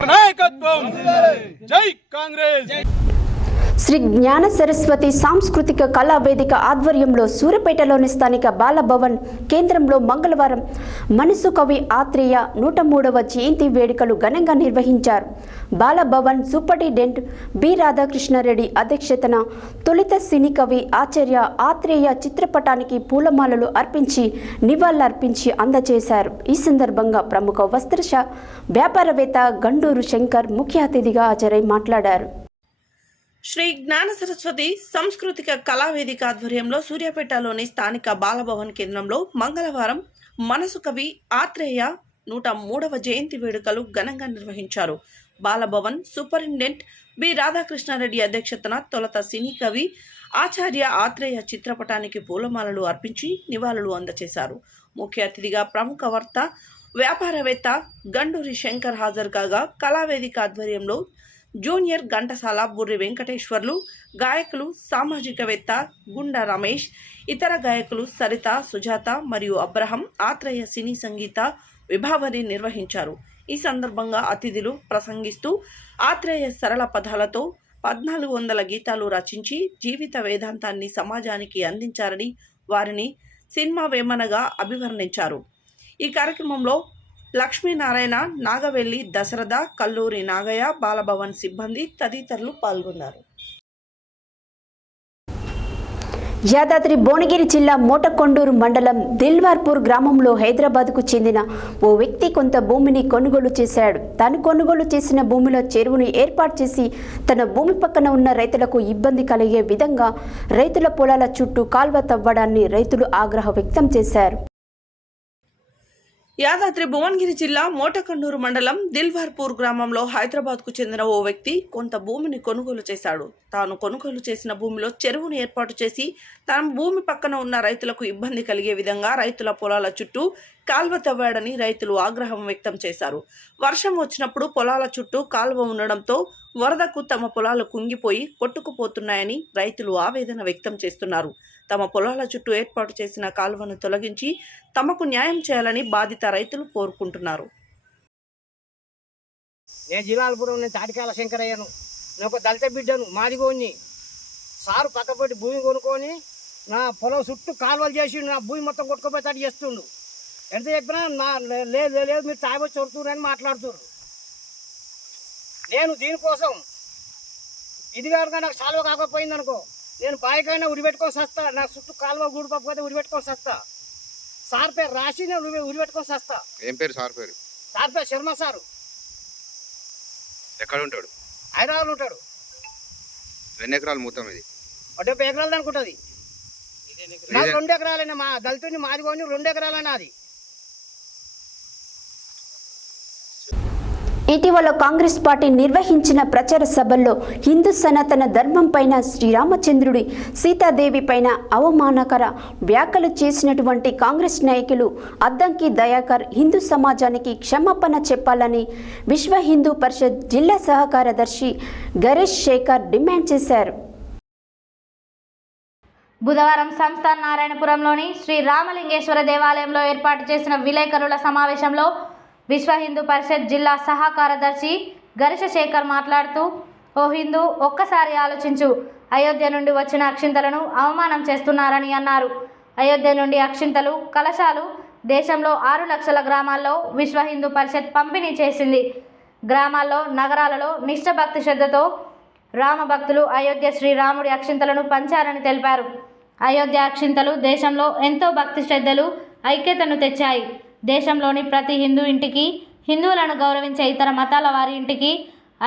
నాయకత్వం, జై కాంగ్రెస్. శ్రీ జ్ఞాన సరస్వతి సాంస్కృతిక కళా వేదిక ఆధ్వర్యంలో సూర్యాపేటలోని స్థానిక బాలభవన్ కేంద్రంలో మంగళవారం మనసు కవి ఆత్రేయ 103వ జయంతి వేడుకలు ఘనంగా నిర్వహించారు. బాలభవన్ సూపరింటెండెంట్ బి రాధాకృష్ణారెడ్డి అధ్యక్షతన తొలుత సినీ కవి ఆచార్య ఆత్రేయ చిత్రపటానికి పూలమాలలు అర్పించి నివాళులర్పించి అందజేశారు. ఈ సందర్భంగా ప్రముఖ వస్త్ర వ్యాపారవేత్త గండూరు శంకర్ ముఖ్య అతిథిగా హాజరై మాట్లాడారు. శ్రీ జ్ఞాన సరస్వతి సాంస్కృతిక కళావేదిక ఆధ్వర్యంలో సూర్యాపేటలోని స్థానిక బాలభవన్ కేంద్రంలో మంగళవారం మనసు కవి ఆత్రేయ 103వ జయంతి వేడుకలు ఘనంగా నిర్వహించారు. బాలభవన్ సూపరింటెండెంట్ బి రాధాకృష్ణారెడ్డి అధ్యక్షతన తొలుత సినీ కవి ఆచార్య ఆత్రేయ చిత్రపటానికి పూలమాలలు అర్పించి నివాళులు అందజేశారు. ముఖ్య అతిథిగా ప్రముఖ వ్యాపారవేత్త గండూరి శంకర్ హాజరు కాగా కళావేదిక ఆధ్వర్యంలో జూనియర్ ఘంటసాల బుర్రి వెంకటేశ్వర్లు, గాయకులు సామాజికవేత్త గుండా రమేష్, ఇతర గాయకులు సరిత, సుజాత మరియు అబ్రహం ఆత్రేయ సినీ సంగీత విభావరి నిర్వహించారు. ఈ సందర్భంగా అతిథులు ప్రసంగిస్తూ ఆత్రేయ సరళ పదాలతో 1400 గీతాలు రచించి జీవిత వేదాంతాన్ని సమాజానికి అందించారని వారిని సినిమా వేమనగా అభివర్ణించారు. ఈ కార్యక్రమంలో లక్ష్మీనారాయణ, నాగవెల్లి దశరథ, కల్లూరి నాగయ్య, బాలభవన్ సిబ్బంది తదితరులు పాల్గొన్నారు. యాదాద్రి భువనగిరి జిల్లా మోటకొండూరు మండలం దిల్వార్పూర్ గ్రామంలో హైదరాబాద్కు చెందిన ఓ వ్యక్తి కొంత భూమిని కొనుగోలు చేశాడు. తాను కొనుగోలు చేసిన భూమిలో చెరువును ఏర్పాటు చేసి తన భూమి పక్కన ఉన్న రైతులకు ఇబ్బంది కలిగే విధంగా రైతుల పొలాల చుట్టూ కాల్వ తవ్వడాన్ని రైతులు ఆగ్రహం వ్యక్తం చేశారు. యాదాద్రి భువనగిరి జిల్లా మోటకొండూరు మండలం దిల్వార్పూర్ గ్రామంలో హైదరాబాద్కు చెందిన ఓ వ్యక్తి కొంత భూమిని కొనుగోలు చేశాడు. తాను కొనుగోలు చేసిన భూమిలో చెరువును ఏర్పాటు చేసి తన భూమి పక్కన ఉన్న రైతులకు ఇబ్బంది కలిగే విధంగా రైతుల పొలాల చుట్టూ కాల్వ తవ్వాడని రైతులు ఆగ్రహం వ్యక్తం చేశారు. వర్షం వచ్చినప్పుడు పొలాల చుట్టూ కాల్వ ఉండడంతో వరదకు తమ పొలాలు కుంగిపోయి కొట్టుకుపోతున్నాయని రైతులు ఆవేదన వ్యక్తం చేస్తున్నారు. తమ పొలాల చుట్టూ ఏర్పాటు చేసిన కాల్వను తొలగించి తమకు న్యాయం చేయాలని బాధిత రైతులు కోరుకుంటున్నారు. నేను జిలాలపురం నుంచి తాటికాల శంకరయ్యను. నేను ఒక దళిత బిడ్డను, మాదిగోని. సారు పక్కపట్టి భూమి కొనుక్కొని నా పొలం చుట్టూ కాలువలు చేసి నా భూమి మొత్తం కొట్టుకుపోయేటట్టు చేస్తుండు. ఎంత చెప్పినా లేదు మీరు తాగొచ్చి చొరుతున్నారని మాట్లాడుతున్నారు. నేను దీనికోసం ఇది కాకుండా నాకు కాలువ కాకపోయింది అనుకో, నేను బాయికైనా ఉరిపెట్టుకొని వస్తా. నా చుట్టూ కాలువ గూడు పప్పుకపోతే ఉరిపెట్టుకొని వస్తా. సార్ పేరు రాసి నేను ఉరిపెట్టుకొని వస్తా. ఏం పేరు సార్ పేరు? సార్ పేరు శర్మ సారు. ఎక్కడ ఉంటాడు? హైదరాబాద్ ఉంటాడు. ఎన్ని ఎకరాలు మొత్తం ఇది? 70 ఎకరాలు అనుకుంటుంది. నాకు 2 ఎకరాలైనా మా దళితుని మాదిగోని 2 ఎకరాలైనా అది. ఇటీవల కాంగ్రెస్ పార్టీ నిర్వహించిన ప్రచార సభల్లో హిందూ సనాతన ధర్మం పైన శ్రీరామచంద్రుడి సీతాదేవి పైన అవమానకర వ్యాఖ్యలు చేసినటువంటి కాంగ్రెస్ నాయకులు అద్దంకి దయాకర్ హిందూ సమాజానికి క్షమాపణ చెప్పాలని విశ్వ హిందూ పరిషత్ జిల్లా సహ కార్యదర్శి గణేష్ శేఖర్ డిమాండ్ చేశారు. బుధవారం సంస్థాన్ నారాయణపురంలోని శ్రీ రామలింగేశ్వర దేవాలయంలో ఏర్పాటు చేసిన విలేకరుల సమావేశంలో విశ్వ హిందూ పరిషత్ జిల్లా సహా కార్యదర్శి గరిష శేఖర్ మాట్లాడుతూ, ఓ హిందూ ఒక్కసారి ఆలోచించు, అయోధ్య నుండి వచ్చిన అక్షింతలను అవమానం చేస్తున్నారని అన్నారు. అయోధ్య నుండి అక్షింతలు, కలశాలు దేశంలో 6 లక్షల గ్రామాల్లో విశ్వ హిందూ పరిషత్ పంపిణీ చేసింది. గ్రామాల్లో, నగరాలలో నిష్ఠభక్తి శ్రద్ధతో రామభక్తులు అయోధ్య శ్రీరాముడి అక్షింతలను పంచారని తెలిపారు. అయోధ్య అక్షింతలు దేశంలో ఎంతో భక్తి శ్రద్ధలు, ఐక్యతను తెచ్చాయి. దేశంలోని ప్రతి హిందూ ఇంటికి, హిందువులను గౌరవించే ఇతర మతాల వారి ఇంటికి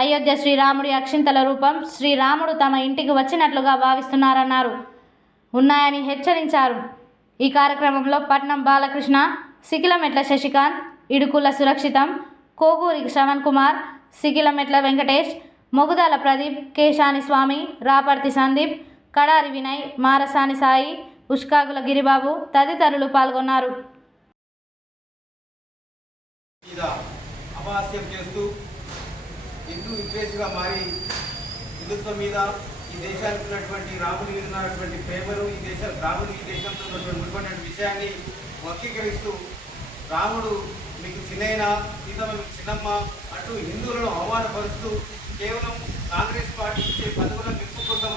అయోధ్య శ్రీరాముడి అక్షింతల రూపం శ్రీరాముడు తమ ఇంటికి వచ్చినట్లుగా భావిస్తున్నారన్నారు. ఉన్నాయని హెచ్చరించారు. ఈ కార్యక్రమంలో పట్నం బాలకృష్ణ, సికిలమెట్ల శశికాంత్, ఇడుకుల సురక్షితం, కోగూరి శ్రవణ్ కుమార్, సికిలమెట్ల వెంకటేష్, మొగుదాల ప్రదీప్, కేశాని స్వామి, రాపర్తి సందీప్, కడారి వినయ్, మారసాని సాయి, ఉష్కాగుల గిరిబాబు తదితరులు పాల్గొన్నారు. అపహాస్యం చేస్తూ హిందూ విద్వేషిగా మారి హిందుత్వం మీద, ఈ దేశానికి ఉన్నటువంటి రాముని మీద ఉన్నటువంటి ప్రేమను, రాముడు ఈ దేశంతో ఉన్నటువంటి విషయాన్ని వక్రీకరిస్తూ రాముడు మీకు చిన్నైనా, సీతమ్మ మీకు చిన్నమ్మ అంటూ హిందువులను అవమానపరుస్తూ కేవలం కాంగ్రెస్ పార్టీ ఇచ్చే పదవుల మెప్పు కోసం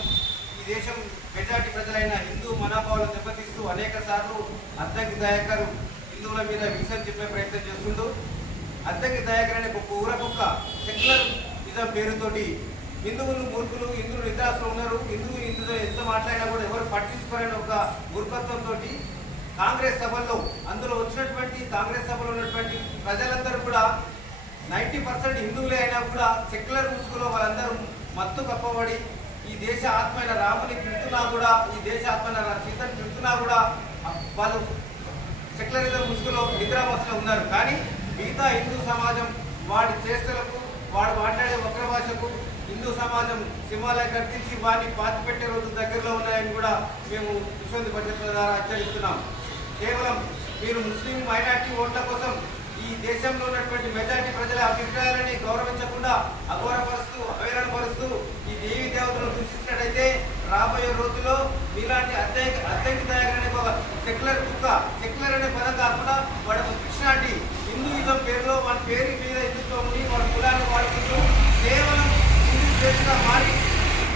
ఈ దేశం మెజార్టీ ప్రజలైన హిందూ మనోభావాలను దెబ్బతీస్తూ అనేక సార్లు అద్దంకి దయాకర్ హిందువుల మీద విషయం చెప్పే ప్రయత్నం చేస్తుంటూ, అద్దంకి దయాకర్ అనే ఒక ఊరకొక్క సెక్యులర్ నిజం పేరుతోటి హిందువులు మూర్ఖులు, హిందువులు నిద్రాసులు ఉన్నారు, హిందువులు ఎంత మాట్లాడినా కూడా ఎవరు పట్టించుకోలేని ఒక మూర్ఖత్వంతో కాంగ్రెస్ సభల్లో, అందులో వచ్చినటువంటి కాంగ్రెస్ సభలో ఉన్నటువంటి ప్రజలందరూ కూడా 90% హిందువులే అయినా కూడా సెక్యులర్ ముసుగులో వాళ్ళందరూ మత్తు కప్పబడి ఈ దేశ ఆత్మైన రాముని తిడుతున్నా కూడా, ఈ దేశ ఆత్మైన సీతను తిడుతున్నా కూడా వాళ్ళు సెక్యులరిజం ముసుగులో నిద్రావస్థలో ఉన్నారు. కానీ మిగతా హిందూ సమాజం వాడి చేష్టలకు, వాడు మాట్లాడే వక్ర భాషకు హిందూ సమాజం సింహాలయ కట్టించి వారిని పాతి పెట్టే రోజు దగ్గరలో ఉన్నాయని కూడా మేము విశ్వ హిందూ పరిషత్ ద్వారా హెచ్చరిస్తున్నాం. కేవలం మీరు ముస్లిం మైనార్టీ ఓట్ల కోసం ఈ దేశంలో ఉన్నటువంటి మెజార్టీ ప్రజల అభిప్రాయాలని గౌరవించకుండా అఘోరపరుస్తూ, అవహేళనపరుస్తూ ఈ దేవీ దేవతలను దూషించినట్టయితే రాబోయే రోజుల్లో మీలాంటి అద్దంకి దయాకర్ ఒక సెక్యులర్ కుక్క, సెక్యులర్ అనే పదం కాకుండా వాడు ఒక కృష్ణాటి హిందూయిజం పేరులో వాళ్ళ పేరు మీద హిందుత్వం ఉండి వాళ్ళ కులాన్ని వాడుకుంటూ కేవలం హిందూ దేశంగా మారి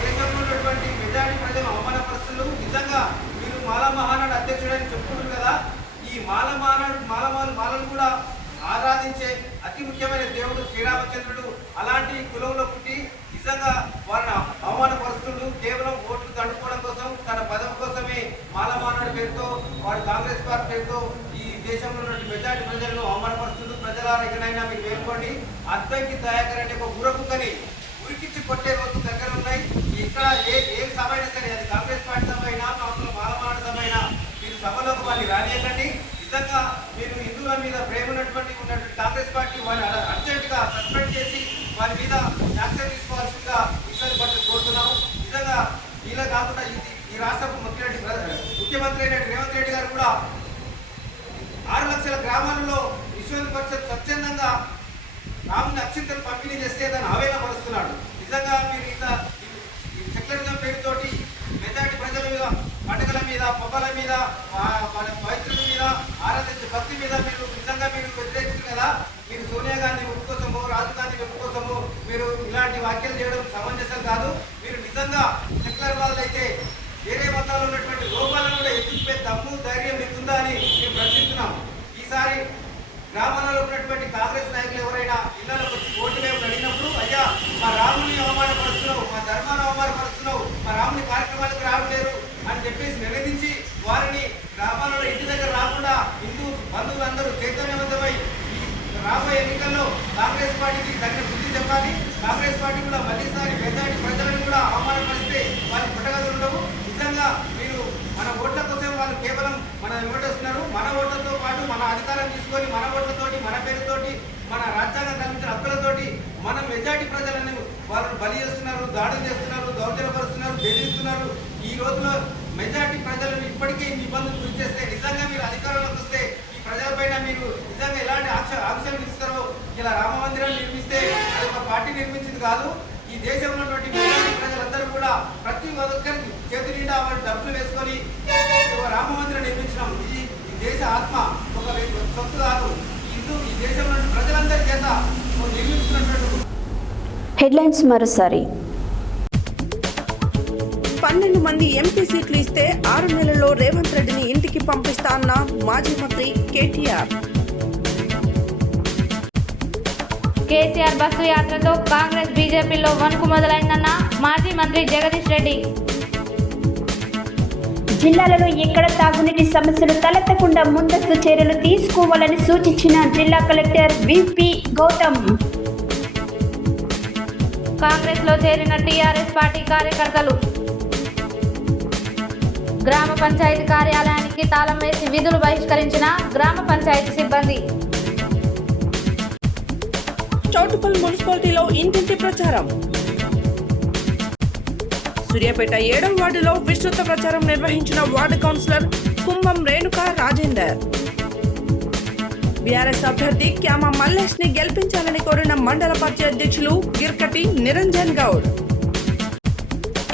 దేశంలో ఉన్నటువంటి మెజార్టీ ప్రజలు అవమానపరుస్తులు. నిజంగా మీరు మాలా మహానాడు అధ్యక్షుడని చెప్పుకుంటారు కదా, ఈ మాలను కూడా ఆరాధించే అతి ముఖ్యమైన దేవుడు శ్రీరామచంద్రుడు అలాంటి కులంలో పుట్టి నిజంగా వారిని అవమానపరుస్తుడు. కేవలం ఓట్లు దండుకోవడం కోసం, తన పదవి కోసమే మాలమానాడు పేరుతో, వాడు కాంగ్రెస్ పార్టీ పేరుతో ఈ దేశంలో ఉన్న మెజార్టీ ప్రజలను అవమానపరుస్తుడు. ప్రజల ఎక్కడైనా మీరు వేలుకోండి. అద్దంకి దయాకర్ అనే ఒక ఊరకుక్కని ఉరికిచ్చి కొట్టే రోజు దగ్గర ఉన్నాయి. ఇక్కడ ఏ సభ అయినా సరే, అది కాంగ్రెస్ పార్టీ సభ అయినా, మాలమానాడు సభ అయినా మీరు సభలోకి వారిని రానియకండి. నిజంగా మీరు హిందువుల మీద ప్రేమ ఉన్నటువంటి కాంగ్రెస్ పార్టీ వారిని అర్జెంటుగా సస్పెండ్ చేసి వారి మీద యాక్షన్ తీసుకోవాల్సిందిగా విశ్వ పరిషత్ కోరుతున్నాము. నిజంగా ఇలా కాకుండా ఈ రాష్ట్ర ముఖ్యమంత్రి అయిన రేవంత్ రెడ్డి గారు కూడా 6 లక్షల గ్రామాలలో విశ్వ పరిషత్ స్వచ్ఛందంగా రాముని అక్షింతలు పంపిణీ చేస్తే దాన్ని ఆవేదనపరుస్తున్నాడు. నిజంగా మీరు ఇంత సెక్యులరిజం పేరుతోటి మెజార్టీ ప్రజల మీద, పండుగల మీద, పొగల మీద, పవిత్రుల మీద, ఆరాధించే భక్తి మీద మీరు నిజంగా మీరు వ్యతిరేకిస్తారు కదా. మీరు సోనియా గాంధీ మెప్పు కోసము, రాహుల్ గాంధీ మెప్పు కోసము మీరు ఇలాంటి వ్యాఖ్యలు చేయడం సమంజసం కాదు. మీరు నిజంగా సెక్యులర్ వాళ్ళైతే వేరే మతాల్లో ఉన్నటువంటి లోపాలను కూడా ఎత్తుకుపోయే దమ్ము, ధైర్యం మీకుందా అని మేము ప్రశ్నిస్తున్నాం. ఈసారి గ్రామాలలో ఉన్నటువంటి కాంగ్రెస్ నాయకులు ఎవరైనా ఇళ్లలోకి వచ్చి ఓటు వేయమని అడిగినప్పుడు, అయ్యా మా రాముని అవమానపరుస్తున్నావు, మా ధర్మాన్ని అవమానపరుస్తున్నావు, మా రాముని కార్యక్రమాలకు రావట్లేరు అని చెప్పేసి నిలదీసి వారిని గ్రామాలలో ఇంటి దగ్గర రాకుండా హిందూ బంధువులందరూ చైతన్యవంతమై రాబోయే ఎన్నికల్లో కాంగ్రెస్ పార్టీకి తగిన బుద్ధి చెప్పాలి. కాంగ్రెస్ పార్టీ కూడా మళ్ళీసారి మెజార్టీ ప్రజలను కూడా అవమానపరిస్తే వారికి పుట్టగదులు ఉండవు. నిజంగా మీరు మన ఓట్ల కోసం వాళ్ళు కేవలం మన ఓటేస్తున్నారు. మన ఓట్లతో పాటు మన అధికారం తీసుకొని మన ఓట్లతోటి, మన పేరుతోటి, మన రాజ్యాంగం కల్పించిన హక్కులతోటి మన మెజార్టీ ప్రజలను వాళ్ళని బలి చేస్తున్నారు, దాడులు చేస్తున్నారు, దౌర్జన్యపరుస్తున్నారు, బెదిరిస్తున్నారు. ఈ రోజులో మెజార్టీ ప్రజలను ఇప్పటికే ఇబ్బందులు గురి చేస్తే నిజంగా మీరు అధికారంలోకి వస్తే ఈ ప్రజలపైన మీరు నిజంగా ఎలాంటి ఆంక్షలు ఇస్తారో. ఇలా రామ మందిరం నిర్మిస్తే అది ఒక పార్టీ నిర్మించింది కాదు. ఈ దేశంలో ఉన్నటువంటి మెజార్టీ ప్రజలందరూ కూడా ప్రతి ఒక్కరికి చేతి నిండా వాళ్ళు డబ్బులు వేసుకొని రామ మందిరం నిర్మించినాం. ఈ దేశ ఆత్మ ఒక సొత్తు కాదు. ఈ ఈ దేశంలోని ప్రజలందరి చేత నిర్మించుకున్నటువంటి హెడ్లైన్స్ మరోసారి. 12 మంది ఎంపీ సీట్లు ఇస్తే 6 నెలల్లో రేవంత్ రెడ్డిని ఇంటికి పంపిస్తా అన్న మాజీ మంత్రి కేటీఆర్. కేసీఆర్ బస్సు యాత్రతో కాంగ్రెస్ బీజేపీలో వణుకు మొదలైందన్న మాజీ మంత్రి జగదీష్ రెడ్డి. జిల్లాలలో ఎక్కడ తాగునీటి సమస్యలు తలెత్తకుండా ముందస్తు చర్యలు తీసుకోవాలని సూచించిన జిల్లా కలెక్టర్ విపి గౌతమ్. కాంగ్రెస్ లో చేరిన టీఆర్ఎస్ పార్టీ కార్యకర్తలు. గ్రామ పంచాయతీ కార్యాలయానికి తాళం వేసి విధులు బహిష్కరించిన గ్రామ పంచాయతీ సిబ్బంది. చౌటుపల్ మున్సిపాలిటీలో ఇంటింటి ప్రచారం. సూర్యాపేట 7వ వార్డులో విస్తృత ప్రచారం నిర్వహించిన వార్డు కౌన్సిలర్ కుంభం రేణుకా రాజేందర్. బీఆర్ఎస్ అభ్యర్థి క్యామ మల్లేష్ ని గెలిపించాలని కోరిన మండల పార్టీ అధ్యక్షులు గిర్కటి నిరంజన్ గౌడ్.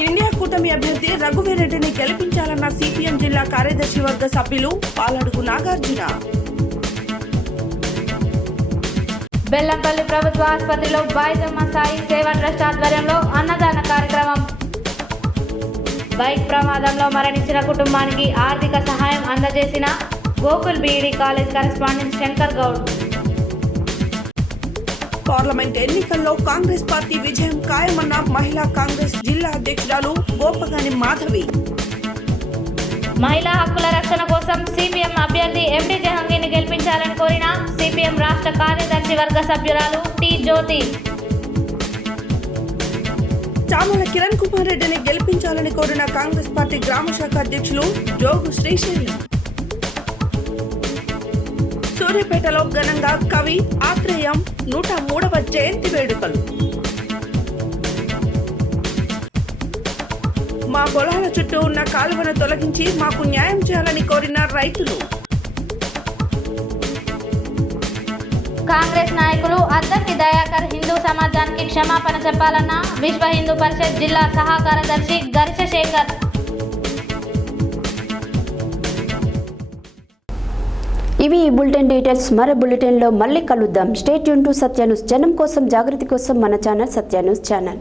ఇండియా కూటమి అభ్యర్థి రఘువీరెడ్డిని గెలిపించాలన్న సిపిఎం జిల్లా కార్యదర్శి వర్గ సభ్యులు పాలడుగు నాగార్జున. బెల్లంపల్లి ప్రభుత్వ ఆసుపత్రిలో బాయిజమ్మ సాయి సేవా ట్రస్ట్ ఆధ్వర్యంలో అన్నదాన కార్యక్రమం. బైక్ ప్రమాదంలో మరణించిన కుటుంబానికి ఆర్థిక సహాయం అందజేసిన Gokul BEd college correspondent Shankar Goud. Parliament ఎన్నికల్లో కాంగ్రెస్ పార్టీ విజయం ఖాయమన్న మహిళా కాంగ్రెస్ జిల్లా అధ్యక్షురాలు గోపగాని మాధవి. మహిళా హక్కుల రక్షణ కోసం సిపిఎం అభ్యర్థి ఎండి జహంగీర్ని గెలిపించాలని కోరిన సిపిఎం రాష్ట్ర కార్యదర్శి వర్గ సభ్యురాలు టి జ్యోతి. చామల కిరణ్ కుమార్ రెడ్డిని గెలిపించాలని కోరిన కాంగ్రెస్ పార్టీ గ్రామ శాఖ అధ్యక్షులు జోగు శ్రీశైలం. సూర్యాపేటలో ఘనంగా కవి ఆత్రేయం 103వ జయంతి వేడుకలు. మా పొలాల చుట్టూ ఉన్న కాలువను తొలగించి మాకు న్యాయం చేయాలని కోరిన రైతులు. కాంగ్రెస్ నాయకులు అద్దంకి దయాకర్ హిందూ సమాజానికి క్షమాపణ చెప్పాలన్న విశ్వ హిందూ పరిషత్ జిల్లా సహా కార్యదర్శి గరిష శేఖర్. ఇవి ఈ బులెటిన్ డీటెయిల్స్. మరో బులెటిన్లో మళ్ళీ కలుద్దాం. Stay tune to Satya news. జనం కోసం జాగృతి కోసం మన ఛానల్ సత్య న్యూస్ ఛానల్.